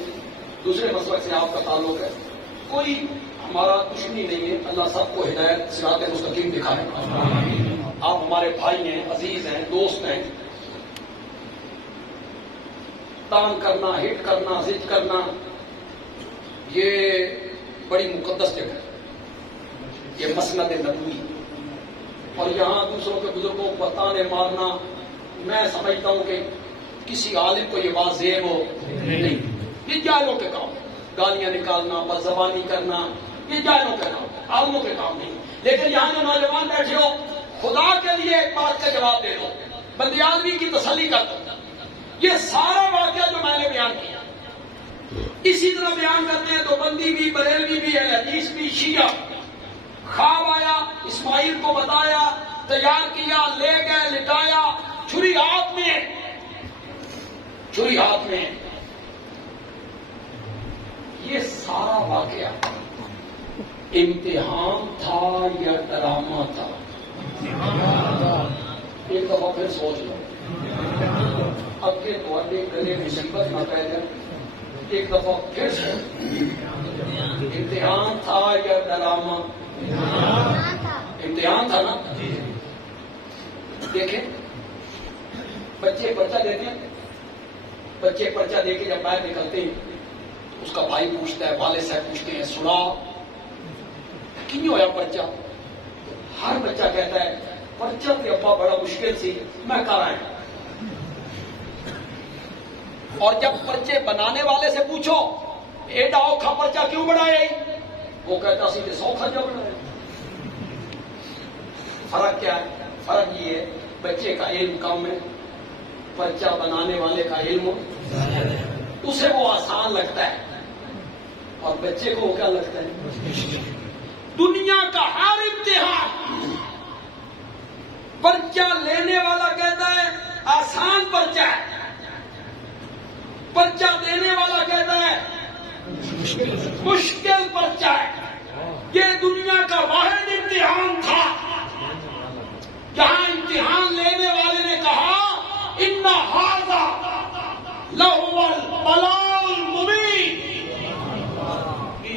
دوسرے مسلک سے آپ کا تعلق ہے، کوئی ہمارا دشمنی نہیں ہے، اللہ سب کو ہدایت صراط مستقیم دکھائے۔ آپ ہمارے بھائی ہیں، عزیز ہیں، دوست ہیں، تان کرنا، ہٹ کرنا، ضد کرنا یہ بڑی مقدس جگہ ہے، یہ مسند نبوی، اور یہاں دوسروں کے بزرگوں کو تانے مارنا میں سمجھتا ہوں کہ کسی عالم کو یہ بات زیب ہو نہیں، یہ جاہلوں کے کام، گالیاں نکالنا، بد زبانی کرنا، یہ جاہلوں کے کام، عالموں کے کام نہیں۔ لیکن یہاں جو نوجوان بیٹھے ہو، خدا کے لیے ایک بات کا جواب دے دو، بندی آدمی کی تسلی کر دو، یہ سارا واقعہ جو میں نے بیان کیا اسی طرح بیان کرتے ہیں تو بندی بھی، بریلوی بھی، اہل حدیث بھی، شیعہ۔ خواب آیا، اسماعیل کو بتایا، تیار کیا، لے گئے، لٹایا، چھری ہاتھ میں، چھری ہاتھ میں، یہ سارا واقعہ امتحان تھا یا ڈرامہ تھا؟ ایک دفعہ پھر سوچ لو، اب کے تھوڑے گلے مصیبت نہ پہ جائے، ایک دفعہ پھر سوچ، امتحان تھا یا ڈرامہ؟ امتحان تھا نا۔ دیکھیں بچے پرچہ دیتے ہیں، بچے پرچہ دے کے جب باہر نکلتے ہیں اس کا بھائی پوچھتا ہے، والد صاحب پوچھتے ہیں، سنا کیوں ہویا پرچہ؟ ہر بچہ کہتا ہے پرچہ تے ابا بڑا مشکل سی، میں کر آیا۔ اور جب پرچے بنانے والے سے پوچھو ایڈا اوکھا پرچہ کیوں بنایا، وہ کہتا سی کہ 100 خرچہ بنایا۔ فرق کیا ہے؟ فرق یہ ہے بچے کا علم کم ہے، پرچہ بنانے والے کا علم اسے وہ آسان لگتا ہے، اور بچے کو کیا لگتا ہے؟ دنیا کا ہر امتحان پرچہ لینے والا کہتا ہے آسان پرچہ ہے، پرچہ دینے والا کہتا ہے مشکل پرچہ ہے۔ یہ دنیا کا واحد امتحان تھا جہاں امتحان لینے والے نے کہا ان ھذا لہو البلاء المبین،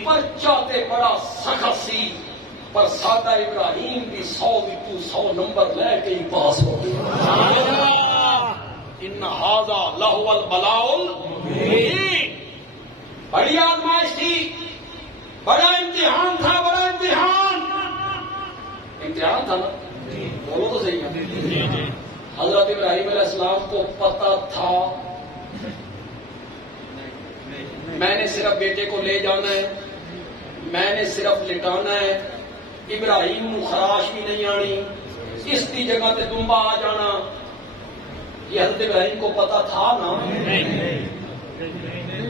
پرچہ تے بڑا سخت سی، پر سادہ ابراہیم بھی 100 نمبر لے کے ہی پاس ہو گیا۔ ان ھذا لہو البلاء المبین، بڑی آزمائش تھی، بڑا امتحان تھا، بڑا امتحان تھا نا، بولو تو صحیح ہے۔ حضرت ابراہیم علیہ السلام کو پتا تھا میں نے صرف بیٹے کو لے جانا ہے، میں نے صرف لٹانا ہے، ابراہیم نو خراش بھی نہیں آنی، اس کی جگہ تے دمبا آ جانا، یہ حضرت ابراہیم کو پتا تھا نا؟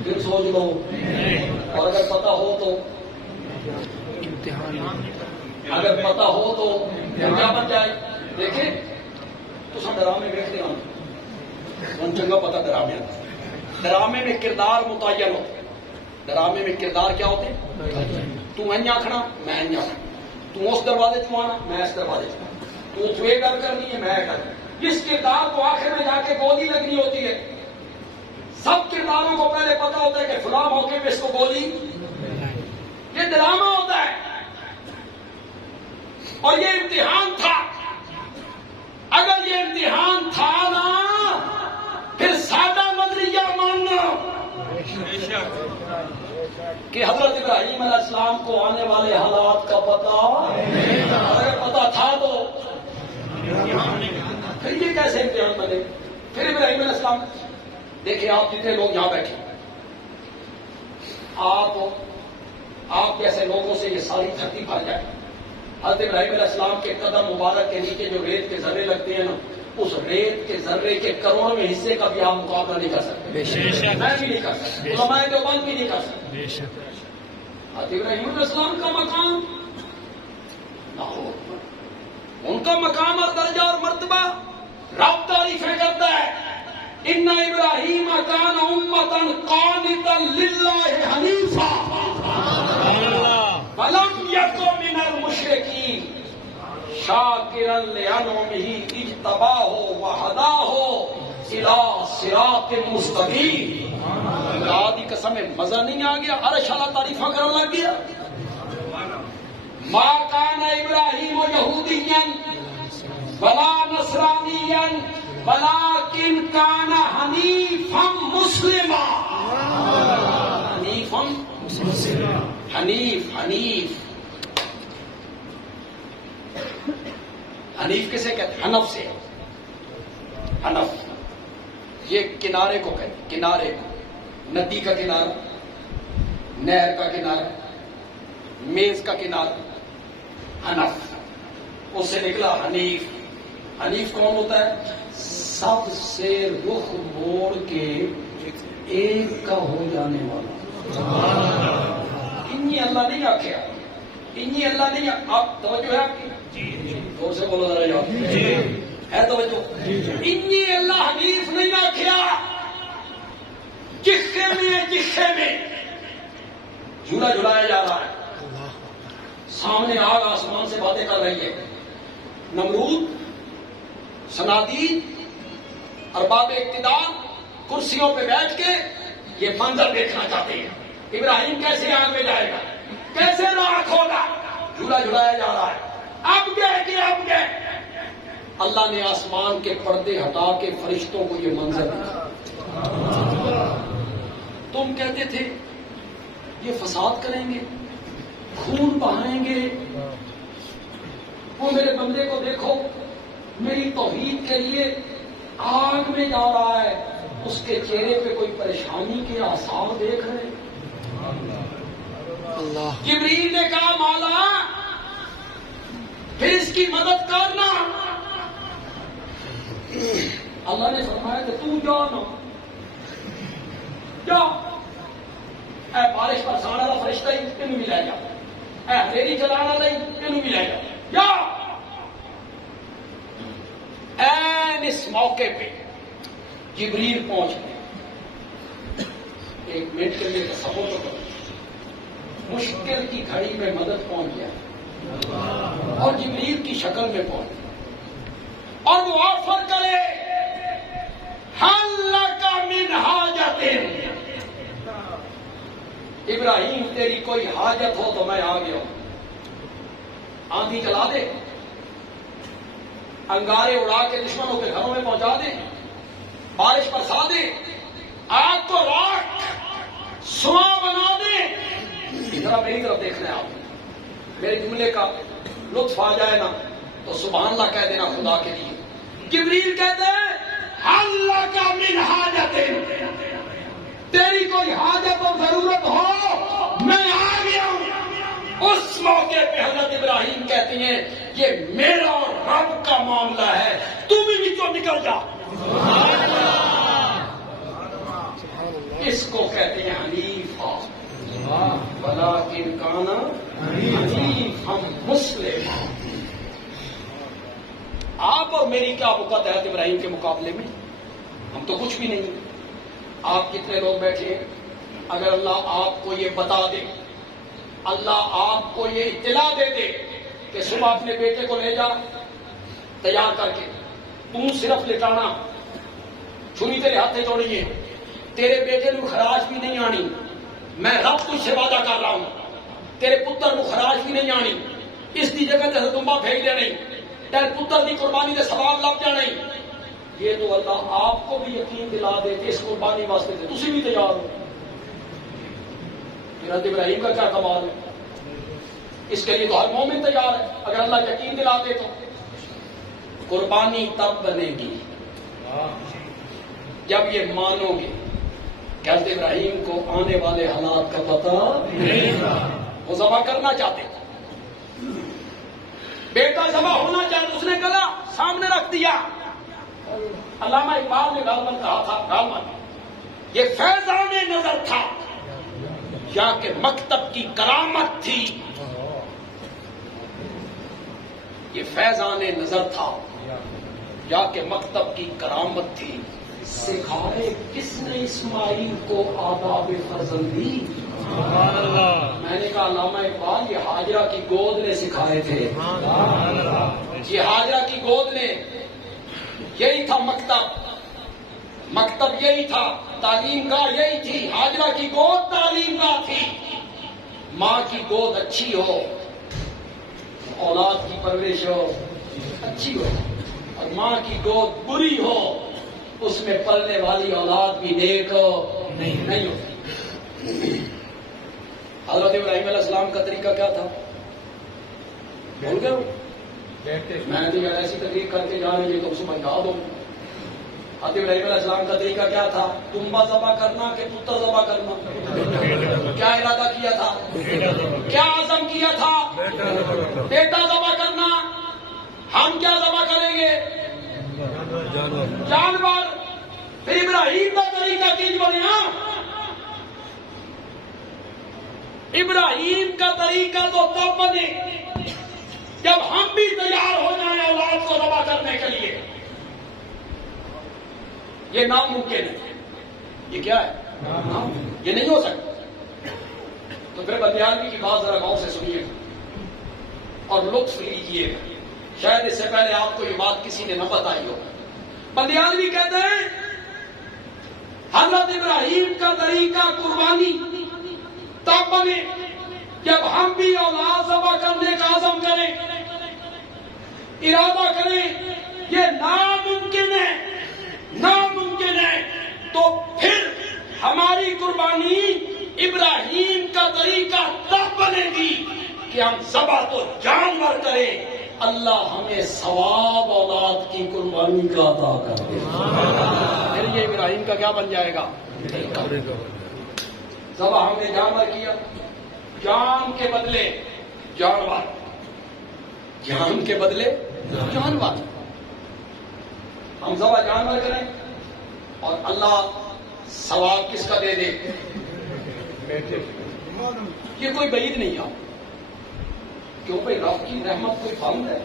پھر سوچ لو، اور اگر پتا ہو تو اگر پتا ہو تو کیا بن جائے. دیکھیں تو سب ڈرامے دیکھتے ہیں ہم چنگا پتا ڈرامے میں کردار متعین ہوتے. ڈرامے میں کردار کیا ہوتے؟ تو این آخنا میں این آخنا، تو اس دروازے چ آنا میں اس دروازے چ آنا، تو یہ گل کرنی ہے میں گل. جس کردار کو آخر میں جا کے گولی لگنی ہوتی ہے، سب کرداروں کو پہلے پتا ہوتا ہے کہ فلاں موقع پہ اس کو گولی. یہ ڈرامہ ہوتا ہے اور یہ امتحان تھا. اگر یہ امتحان تھا نا پھر سادہ نظریہ ماننا کہ حضرت ابراہیم علیہ السلام کو آنے والے حالات کا پتا اگر پتا تھا تو پھر یہ کیسے امتحان بنے؟ پھر ابراہیم علیہ السلام دیکھیں آپ جتنے لوگ یہاں بیٹھے آپ جیسے لوگوں سے یہ ساری دھرتی بھر جائے. حضرت ابراہیم علیہ السلام کے قدم مبارک کے نیچے جو ریت کے ذرے لگتے ہیں نا، اس ریت کے ذرے کے کروڑویں حصے کا بھی آپ مقابلہ نہیں کر سکتے. میں بھی نہیں کر سکتا، علماء دیوبند بھی نہیں کر سکتے. حضرت ابراہیم علیہ السلام کا مقام ان کا مقام اور درجہ اور مرتبہ رب تعریفیں کرتا ہے. ان ابراہیم کان امۃ قانتا للہ حنیفا ولم یک من المشرکین شاکرا لانعمہ اجتباہ وہداہ الی صراط مستقیم. اللہ کی قسم ہے مزہ نہیں آ گیا؟ عرش اللہ تعریفہ کرنے لگ گیا. ما کان ابراہیم یہودیا ولا نصرانیا ولكن كان حنیفا مسلما. حنیفا حنیف کسے کہتے ہیں؟ حنف سے. حنف یہ کنارے کو کہتے ہیں، کنارے کو. ندی کا کنارہ، نہر کا کنارہ، میز کا کنارہ، حنف. اس سے نکلا حنیف. حنیف کون ہوتا ہے؟ سب سے رخ موڑ کے ایک کا ہو جانے والا. انہی اللہ نہیں آخیا، انہی اللہ نہیں. آپ توجہ ہے آپ کی؟ زور سے بولو ذرا یار. ہے توجہ؟ انہی اللہ حنیف نہیں آخیا. جسے میں جھولا جھلایا جا رہا ہے. سامنے آگ آسمان سے باتیں کر رہی ہے. نمرود، صنادید، ارباب اقتدار کرسیوں پہ بیٹھ کے یہ منظر دیکھنا چاہتے ہیں. ابراہیم کیسے آگ میں جائے گا، کیسے راکھ ہوگا؟ جھولا جھلایا جا رہا ہے. اب گئے اللہ نے آسمان کے پردے ہٹا کے فرشتوں کو یہ منظر دکھا. تم کہتے تھے یہ فساد کریں گے، خون بہائیں گے. وہ میرے بندے کو دیکھو، میری توحید کے لیے آگ میں جا رہا ہے. اس کے چہرے پہ کوئی پریشانی کے آثار دیکھ رہے. جبریل نے کہا مولا پھر اس کی مدد کرنا. اللہ نے فرمایا کہ تو جانا جا. اے بارش برسانے والا فرشتہ ہی تینوں بھی لے جا. اے ہریری چلانا نہیں تینوں بھی لے جا. جا. این اس موقع پہ جبریل پہنچ گئے. ایک منٹ کے لیے تصور تو کرو، مشکل کی گھڑی میں مدد پہنچ گیا اور جبریل کی شکل میں پہنچ گیا اور وہ آفر کرے حل لک من حاجت. ابراہیم تیری کوئی حاجت ہو تو میں آ گیا ہوں. آندھی چلا دے، انگارے اڑا کے دشمنوں کے گھروں میں پہنچا دے، بارش برسا دے، آگ کو راکھ سواں بنا دے. ذرا میری طرف دیکھنا ہے آپ. میرے جملے کا لطف آ جائے نا تو سبحان اللہ کہہ دینا خدا کے لیے. جبریل کہتے ہیں حل لک من حاجت، تیری کوئی حاجت اور ضرورت ہو میں آ گیا ہوں. اس موقع پہ حضرت ابراہیم کہتی ہیں یہ میرا اور رب کا معاملہ ہے، تم بھی نیچوں نکل جا. اس کو کہتے ہیں حنیفہ. ولکن کان ہم مسلم ہیں۔ آپ اور میری کیا وقت ہے ابراہیم کے مقابلے میں؟ ہم تو کچھ بھی نہیں۔ آپ کتنے لوگ بیٹھے ہیں؟ اگر اللہ آپ کو یہ بتا دے، اللہ آپ کو یہ اطلاع دے دے کہ صبح اپنے بیٹے کو لے جا تیار کر کے، تم صرف لٹانا، چھری تیرے ہاتھ سے توڑیے، تیرے بیٹے کو خراش بھی نہیں آنی، میں رب تجھ سے وعدہ کر رہا ہوں، تیرے پتر کو خراش بھی نہیں آنی، اس کی جگہ تے دمبا پھینک دے نہیں، تیرے پتر کی قربانی دے ثواب لگ جا نہیں۔ یہ تو اللہ آپ کو بھی یقین دلا دے کہ اس قربانی واسطے تھے تسی بھی تیار ہو۔ حضرت ابراہیم کا کیا کمال ہے؟ اس کے لیے تو ہر مومن تیار ہے اگر اللہ یقین دلا دے تو۔ قربانی تب بنے گی جب یہ مانو گے کہ حضرت ابراہیم کو آنے والے حالات کا پتہ نہیں تھا، وہ ذبح کرنا چاہتے تھے، بیٹا ذبح ہونا چاہتے، اس نے گلا سامنے رکھ دیا۔ علامہ اقبال نے غالباً کہا تھا، غالباً یہ فیضان نظر تھا یا کہ مکتب کی کرامت تھی، یہ فیضان نظر تھا یا کہ مکتب کی کرامت تھی، سکھائے کس نے اسماعیل کو آداب فرزندی؟ میں نے کہا علامہ اقبال یہ ہاجرہ کی گود نے سکھائے تھے، یہ ہاجرہ کی گود نے، یہی تھا مکتب، مکتب یہی تھا، تعلیم گاہ یہی تھی، ہاجرہ کی گود تعلیم گاہ تھی۔ ماں کی گود اچھی ہو، اولاد کی پرورش ہو اچھی ہو، اور ماں کی گود بری ہو، اس میں پلنے والی اولاد بھی نیک نہیں ہوتی۔ حضرت ابراہیم علیہ السلام کا طریقہ کیا تھا؟ بھول گئے ہو؟ میں نے یار ایسی تقریر کر کے جا رہی ہے تو صبح یاد ہو۔ حضرت ابراہیم علیہ السلام کا طریقہ کیا تھا؟ تمبا ذبح کرنا کہ پتر ذبح کرنا؟ کیا ارادہ کیا تھا؟ کیا عزم کیا تھا؟ بیٹا ذبح کرنا۔ ہم کیا ذبح کریں گے؟ جانور۔ پھر ابراہیم کا طریقہ کیوں بنیا؟ ابراہیم کا طریقہ تو تب بنے جب ہم بھی تیار ہو جائیں اولاد کو ذبح کرنے کے لیے۔ یہ ناممکن ہے، یہ کیا ہے؟ یہ نہیں ہو سکتا۔ تو پھر بدیالوی کی بات ذرا غور سے سنیے اور لطف لیجیے، شاید اس سے پہلے آپ کو یہ بات کسی نے نہ بتائی ہو۔ بدیالوی کہتے ہیں حضرت ابراہیم کا طریقہ قربانی تب بنے جب ہم بھی اولاد ذبح کرنے کا عزم کریں، ارادہ کریں۔ یہ ناممکن ہے، ناممکن ہے، تو پھر ہماری قربانی ابراہیم کا طریقہ تب بنے گی کہ ہم ذبح تو جانور کریں، اللہ ہمیں ثواب اولاد کی قربانی کا عطا کر دے۔ پھر یہ ابراہیم کا کیا بن جائے گا؟ ذبح ہم نے جانور کیا، جان کے بدلے جانور، جان کے بدلے جانور، ہم ذبح جانور کریں اور اللہ ثواب کس کا دے دے؟ یہ کوئی بعید نہیں ہے، کیوں بھائی رب کی رحمت کوئی بند ہے،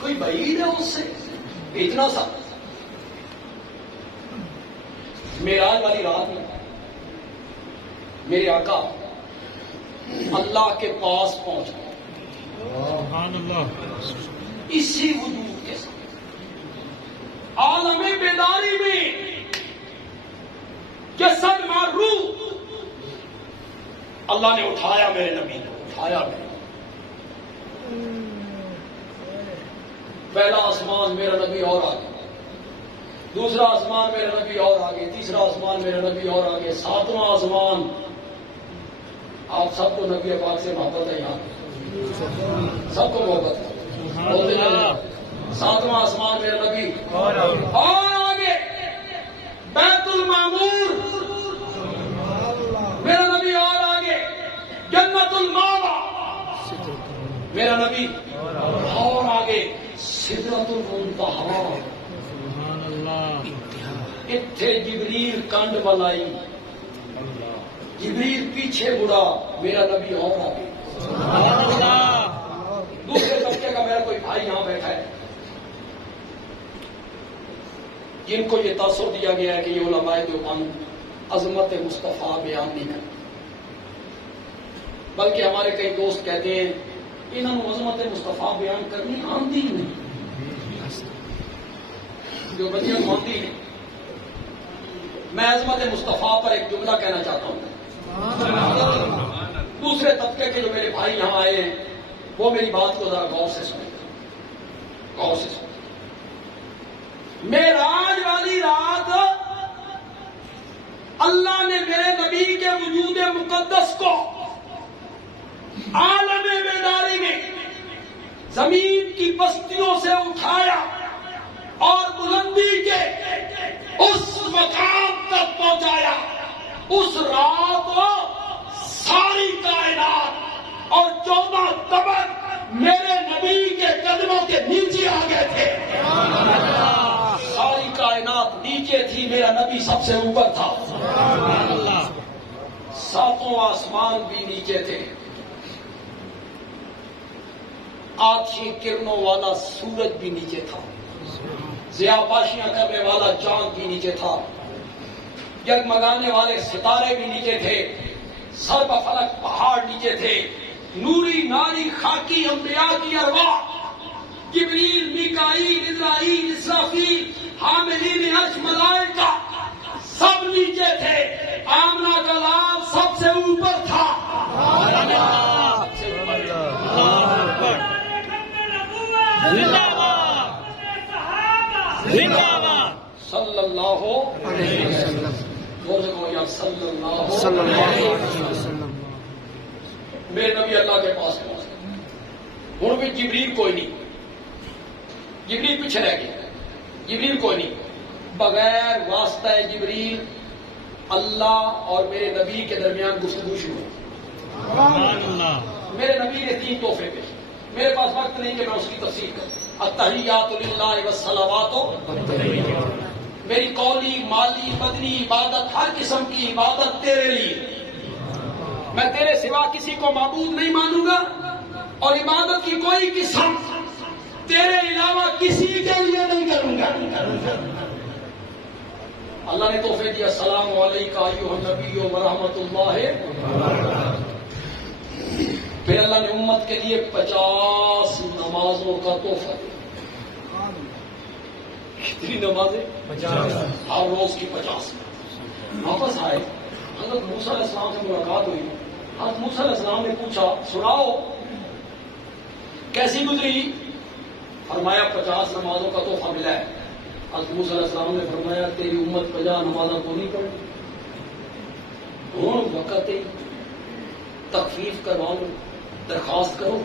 کوئی بعید ہے اس سے؟ اتنا سا معراج والی رات میں میرے آقا اللہ کے پاس پہنچ گئے اسی وجود کے ساتھ، عالم بیداری میں جسد مارو اللہ نے اٹھایا، میرے نبی نے اٹھایا۔ پہلا آسمان میرا نبی اور آگے، دوسرا آسمان میرا نبی اور آگے، تیسرا آسمان میرا نبی اور آگے، ساتواں آسمان۔ آپ سب کو نبی پاک سے محبت ہے، یہاں سب کو محبت ہے۔ ساتواں آسمان میرا نبی اور آگے، بیت المعمور میرا نبی اور آگے، جنت الماوا میرا نبی اور آگے، سدرۃ المنتہا اتھے جبریل کنڈ بلائی، جبریل پیچھے مڑا، میرا نبی اور آگے۔ دوسرے طبقے کا میرا کوئی بھائی یہاں بیٹھا ہے جن کو یہ تاثر دیا گیا ہے کہ یہ علماء دیوبند عظمت مصطفیٰ بیان نہیں کرتے، بلکہ ہمارے کئی دوست کہتے ہیں انہوں نے عظمت مصطفیٰ بیان کرنی آمدی نہیں، جو بدیاں آمدی نہیں۔ میں عظمت مصطفیٰ پر ایک جملہ کہنا چاہتا ہوں۔ دوسرے طبقے کے جو میرے بھائی یہاں آئے ہیں وہ میری بات کو ذرا غور سے سنیں، غور سے سنیں۔ معراج والی رات اللہ نے میرے نبی کے وجود مقدس کو عالم بیداری میں زمین کی بستیوں سے اٹھایا اور بلندی کے اس مقام تک پہنچایا۔ اس رات ساری کائنات اور 14 طبق میرے نبی کے قدموں کے نیچے آ گئے تھے۔ ساری کائنات نیچے تھی، میرا نبی سب سے اوپر تھا۔ ساتوں آسمان بھی نیچے تھے۔ آتشی کرنوں والا سورج بھی نیچے تھا، ضیاءباشیاں کرنے والا چاند بھی نیچے تھا، جگمگانے والے ستارے بھی نیچے تھے، سرب فلک پہاڑ نیچے تھے، نوری ناری خاکی انبیاء کی ارواح، جبریل، میکائیل، اسرائیل، اسرافیل، حاملین عرش ملائکہ سب نیچے تھے۔ آمنہ کا لال سب سے اوپر تھا۔ صلی اللہ علیہ وسلم، صلی اللہ علیہ وسلم۔ میرے نبی اللہ کے پاس پہنچے، ہوں بھی جبریل کوئی نہیں، جبریل پیچھے رہ گیا، جبریل کوئی نہیں۔ بغیر واسطہ جبریل اللہ اور میرے نبی کے درمیان گفتگو شروع ہوئی۔ میرے نبی نے 3 تحفے پیش، میرے پاس وقت نہیں کہ میں اس کی تفصیل کروں۔ التحیات للہ والصلوات، میری قولی، مالی، بدنی عبادت، ہر قسم کی عبادت تیرے لیے، میں تیرے سوا کسی کو معبود نہیں مانوں گا، اور عبادت کی کوئی قسم تیرے علاوہ کسی کے لیے نہیں کروں گا۔ اللہ نے تحفے دیا، السلام علیکم ایھا النبی ورحمۃ اللہ۔ پھر اللہ نے امت کے لیے 50 نمازوں کا تحفہ دیا۔ کتنی نمازیں؟ 50، ہر روز کی 50۔ واپس آئے، حضرت موسیٰ علیہ السلام سے ملاقات ہوئی۔ حضرت موسیٰ علیہ السلام نے پوچھا، سناؤ کیسی گزری؟ فرمایا 50 نمازوں کا تحفہ ملا ہے۔ حضرت موسیٰ علیہ السلام نے فرمایا تیری امت 50 نمازوں کو نہیں پڑھی، ہوں وقت تخفیف کروا لو، درخواست کرو،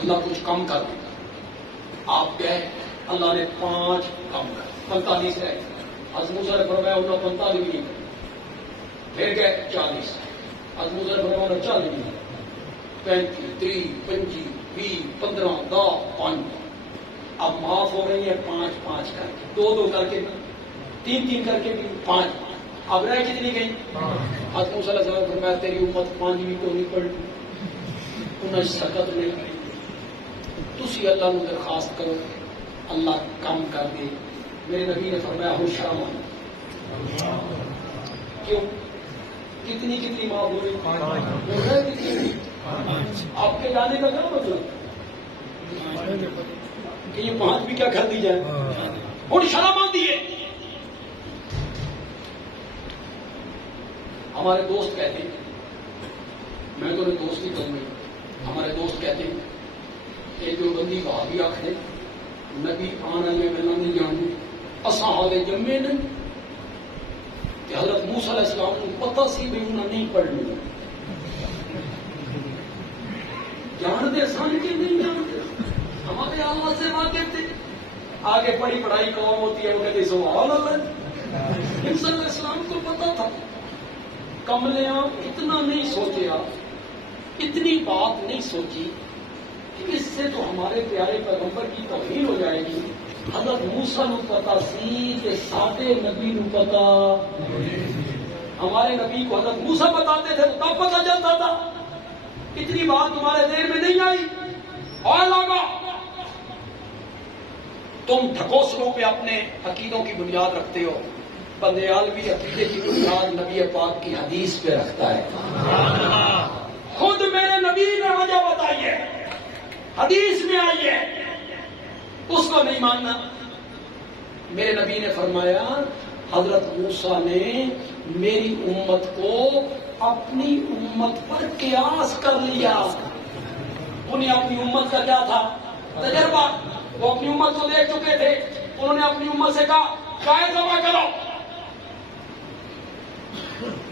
اللہ کچھ کم کر دے گا۔ آپ گئے، اللہ نے 5 کم کر 45 رہ گئے۔ حضرت موسیٰ نے فرمایا انہوں نے 45 بھی نہیں کر، پھر گئے 40۔ حضرت موسیٰ نے فرمایا 40 بھی نہیں، 35، 30، 25، 20، 15، 10، 5۔ اب معاف ہو رہی ہے 5 کر کے، 2 کر کے، 3 کر کے بھی 5۔ اب رہ کتنی گئی؟ حضرت موسیٰ علیہ السلام نے فرمایا تیری امت 5 بھی کو نہیں پڑھی، انہیں سکت نہیں کری، تسی اللہ نے درخواست کرو اللہ کم کر دے۔ میرے نبی نے فرمایا ہو شرم آنا۔ کیوں؟ کتنی معاف ہو رہی؟ آپ کے جانے کا کیا مطلب کہ یہ 5 بھی کیا کر دی جائے؟ اور شرم آتی ہے۔ ہمارے دوست کہتے ہیں، میں تو دوست ہی کروں گی، ہمارے دوست کہتے ہیں کہ جو بندی وہابی آخر نبی آنا میں ملنا نہیں جانوں، اساں حالے جمے نہیں کہ حضرت موسیٰ علیہ السلام کو پتہ سی بھی انہیں نہیں پڑھنی، جانتے سن کے نہیں جانتے، ہمارے اللہ سے واقف تھے۔ آگے بڑی پڑھائی قوم ہوتی ہے، وہ کہتے سبحان اللہ۔ موسیٰ علیہ السلام کو پتہ تھا، کملیاں اتنا نہیں سوچا، اتنی بات نہیں سوچی کہ اس سے تو ہمارے پیارے پیغمبر کی توہین ہو جائے گی۔ حضرت موسیٰ نو پتا سی کہ سادے نبی نو پتا، ہمارے نبی کو حضرت موسیٰ بتاتے تھے تو تب پتا چلتا تھا، اتنی بات تمہارے ذہن میں نہیں آئی؟ اور لوگوں تم ڈھکوسلوں پہ اپنے عقیدوں کی بنیاد رکھتے ہو، بندیالوی عقیدے کی بنیاد نبی پاک کی حدیث پہ رکھتا ہے۔ خود میرے نبی نے وجہ بتائی ہے، حدیث میں آئی ہے، اس کو نہیں ماننا۔ میرے نبی نے فرمایا حضرت موسیٰ نے میری امت کو اپنی امت پر قیاس کر لیا۔ انہیں اپنی امت کا کیا تھا؟ تجربہ۔ وہ اپنی امت کو دیکھ چکے تھے، انہوں نے اپنی امت سے کہا گائے ذبح کرو،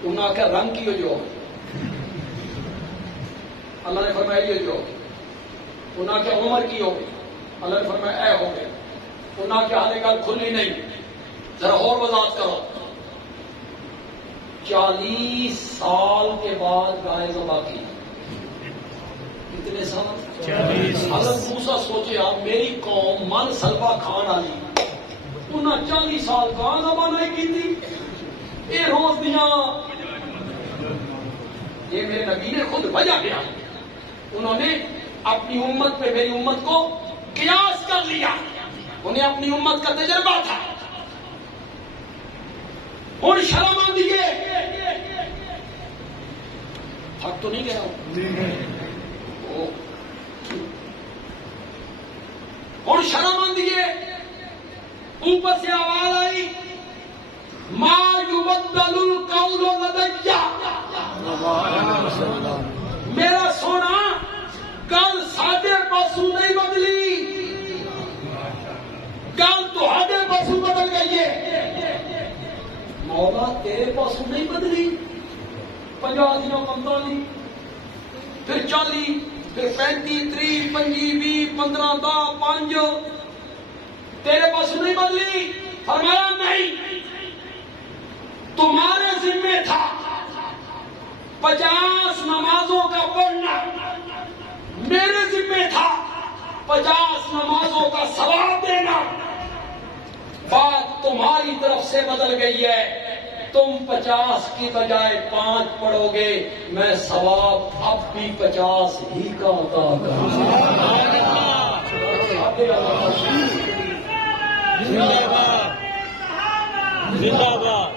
انہوں کا رنگ کی جو اللہ نے فرمایا یہ جو انہوں کے عمر کی ہو، اللہ نے فرمایا اے ہو گئے، انہوں کے حالے گل کھلی نہیں، ذرا اور وضاحت کرو۔ 40 سال کے بعد گائے ذبح کی۔ کتنے سال؟ 40۔ حضرت موسیٰ سوچے آپ میری قوم من سلوا کھان والی، انہیں 40 سال گائے ذبح نہیں کی تھی، یہ روز دیاں۔ یہ میرے نبی نے خود وجہ کیا، انہوں نے اپنی امت پہ میری امت کو قیاس کر لیا، انہیں اپنی امت کا تجربہ تھا۔ اور شرم آندی ہے، تھک تو نہیں گیا اور شرم آندی ہے۔ اوپر سے آواز آئی ما یبدل القول لدی، میرا سونا گل ساڈے پاسوں نہیں بدلی، گل تہاڈے پاسوں بدل گئی ہے۔ مولا تیرے پاسوں نہیں بدلی، 50 دنوں 45 پھر 40 پھر 35 30 25 20 15 10 5 تیرے پاسوں نہیں بدلی۔ فرمایا نہیں، تمہارے ذمہ تھا 50 نمازوں کا پڑھنا، میرے ذمہ تھا 50 نمازوں کا ثواب دینا۔ بات تمہاری طرف سے بدل گئی ہے، تم 50 کی بجائے 5 پڑھو گے، میں ثواب اب بھی 50 ہی کا عطا کروں گا۔ زندہ باد، زندہ باد،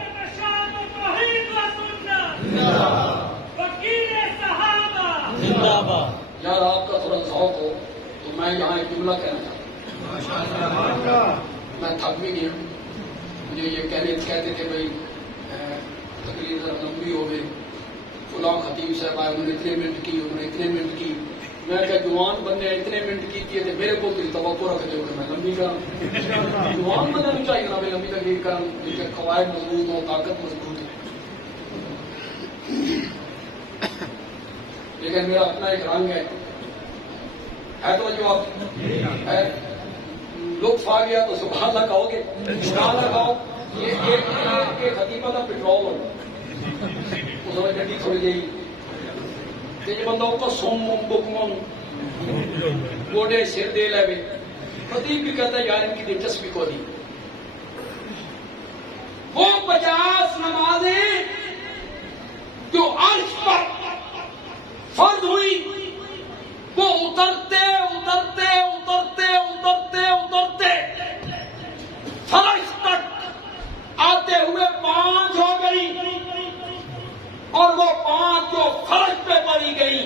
زندہ باد۔ یار آپ کا تھوڑا ذوق ہو تو میں یہاں ایک جملہ کہنا چاہتا ہوں، میں تھک بھی گیا، مجھے یہ کہتے تھے بھائی تقریر ذرا لمبی ہو گئی، فلاں خطیب صاحب آئے انہوں نے اتنے منٹ کی، انہوں نے اتنے منٹ کی، میں کہا جوان بندے اتنے منٹ کی تھے میرے کو دل توقع رکھتے ہوئے میں لمبی کرا، جوان بندے بھی چاہیے نا میں لمبی تقریر کرا، لیکن قواعد مضبوط ہو، طاقت مضبوط ہو۔ لیکن میرا اپنا ایک رنگ ہے تو جو آپ ہے لطف آ گیا تو سبحان اللہ کہو گے، سبحان اللہ کہو۔ یہ ایک خطیبہ تھا پیٹرول اس میں گڈی تھوڑی جی یہ بندہ کو سوم بکم گوڈے سر دے لے، خطیب بھی کہتا ہے یار ان کی دلچسپی کو نہیں۔ وہ 50 نمازیں جو عرش پر فرض ہوئی وہ اترتے اترتے اترتے اترتے اترتے فرش تک آتے ہوئے 5 ہو گئی، اور وہ 5 جو فرش پہ پڑی گئی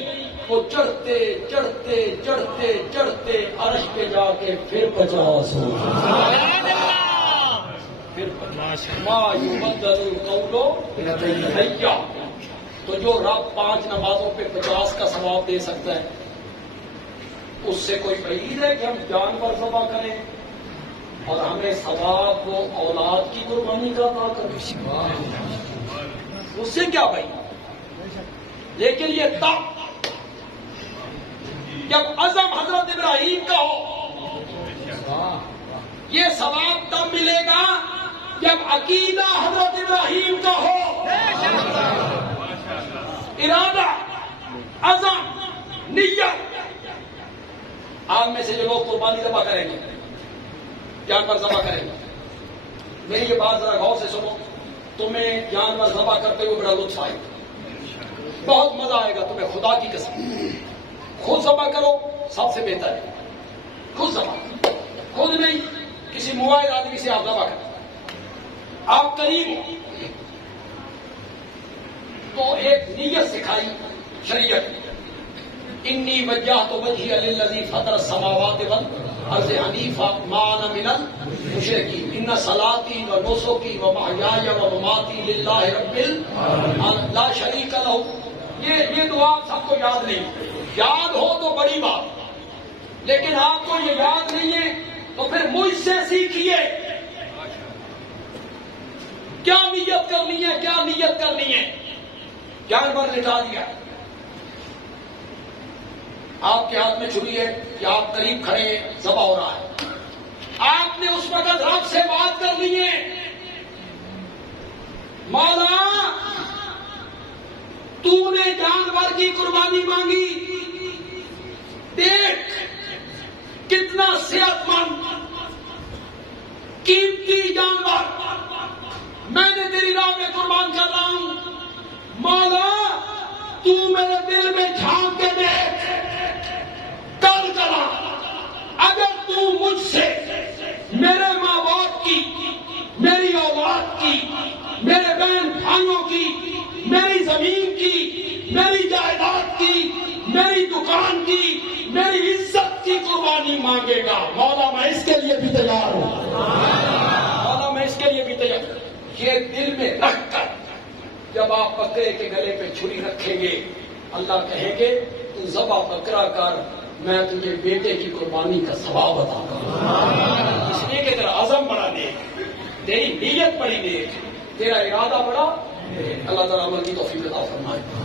وہ چڑھتے چڑھتے چڑھتے چڑھتے عرش پہ جا کے پھر 50 ہو گئی۔ پھر ما یبدل القول لدی، تو جو رب 5 نمازوں پہ 50 کا ثواب دے سکتا ہے، اس سے کوئی بعید ہے کہ ہم جانور ذبح کریں اور ہمیں ثواب کو اولاد کی قربانی کا عطا کریں؟ اس سے کیا بھائی؟ لیکن یہ تب جب عزم حضرت ابراہیم کا ہو، یہ ثواب تب ملے گا جب عقیدہ حضرت ابراہیم کا ہو، ارادہ، عزم، نیت۔ آپ میں سے جو لوگ قربانی ذبح کریں گے، جانور ذبح کریں گے، میری یہ بات ذرا غور سے سنو، تمہیں جانور ذبح کرتے ہوئے بڑا لطف آئے، بہت مزہ آئے گا تمہیں، خدا کی قسم. خود ذبح کرو، سب سے بہتر ہے. خود ذبح، خود نہیں کسی موبائل آدمی سے آپ ذبح کرو. آپ قریب ہو تو ایک نیت سکھائی شریعت. انی وجہت وجہی للذی فطر السماوات والارض حنیفا ما انا من المشرکین ان صلاتی و نسکی و محیای و مماتی للہ رب العالمین لا شریک لہ. یہ دعا سب کو یاد نہیں. یاد ہو تو بڑی بات، لیکن آپ کو یہ یاد نہیں ہے تو پھر مجھ سے سیکھیے کیا نیت کرنی ہے، کیا نیت کرنی ہے. جانور لٹا دیا، آپ کے ہاتھ میں چھری ہے یا آپ قریب کھڑے ہیں، ذبح ہو رہا ہے. آپ نے اس وقت رب سے بات کرنی ہے، مولا تو نے جانور کی قربانی مانگی، دیکھ کتنا صحت مند قیمتی جانور میں نے تیری راہ میں قربان کر رہا ہوں. مولا تو میرے دل میں جھانک کے دیکھ، کل کرا اگر تو مجھ سے میرے ماں باپ کی، میری اولاد کی، میرے بہن بھائیوں کی، میری زمین کی، میری جائیداد کی، میری دکان کی، میری عزت کی قربانی مانگے گا، مولا میں اس کے لیے بھی تیار ہوں. مولا میں اس کے لیے بھی تیار ہوں. یہ دل میں رکھ کر جب آپ بکرے کے گلے پہ چھری رکھیں گے، اللہ کہیں گے تو ذبح بکرا کر، میں تجھے بیٹے کی قربانی کا ثواب عطا کروں. اس لیے کہ تیرا عزم بڑا نیک، تیری نیت بڑی نیک، تیرا ارادہ بڑا. اللہ تعالیٰ عمل کی توفیق عطا فرمائے.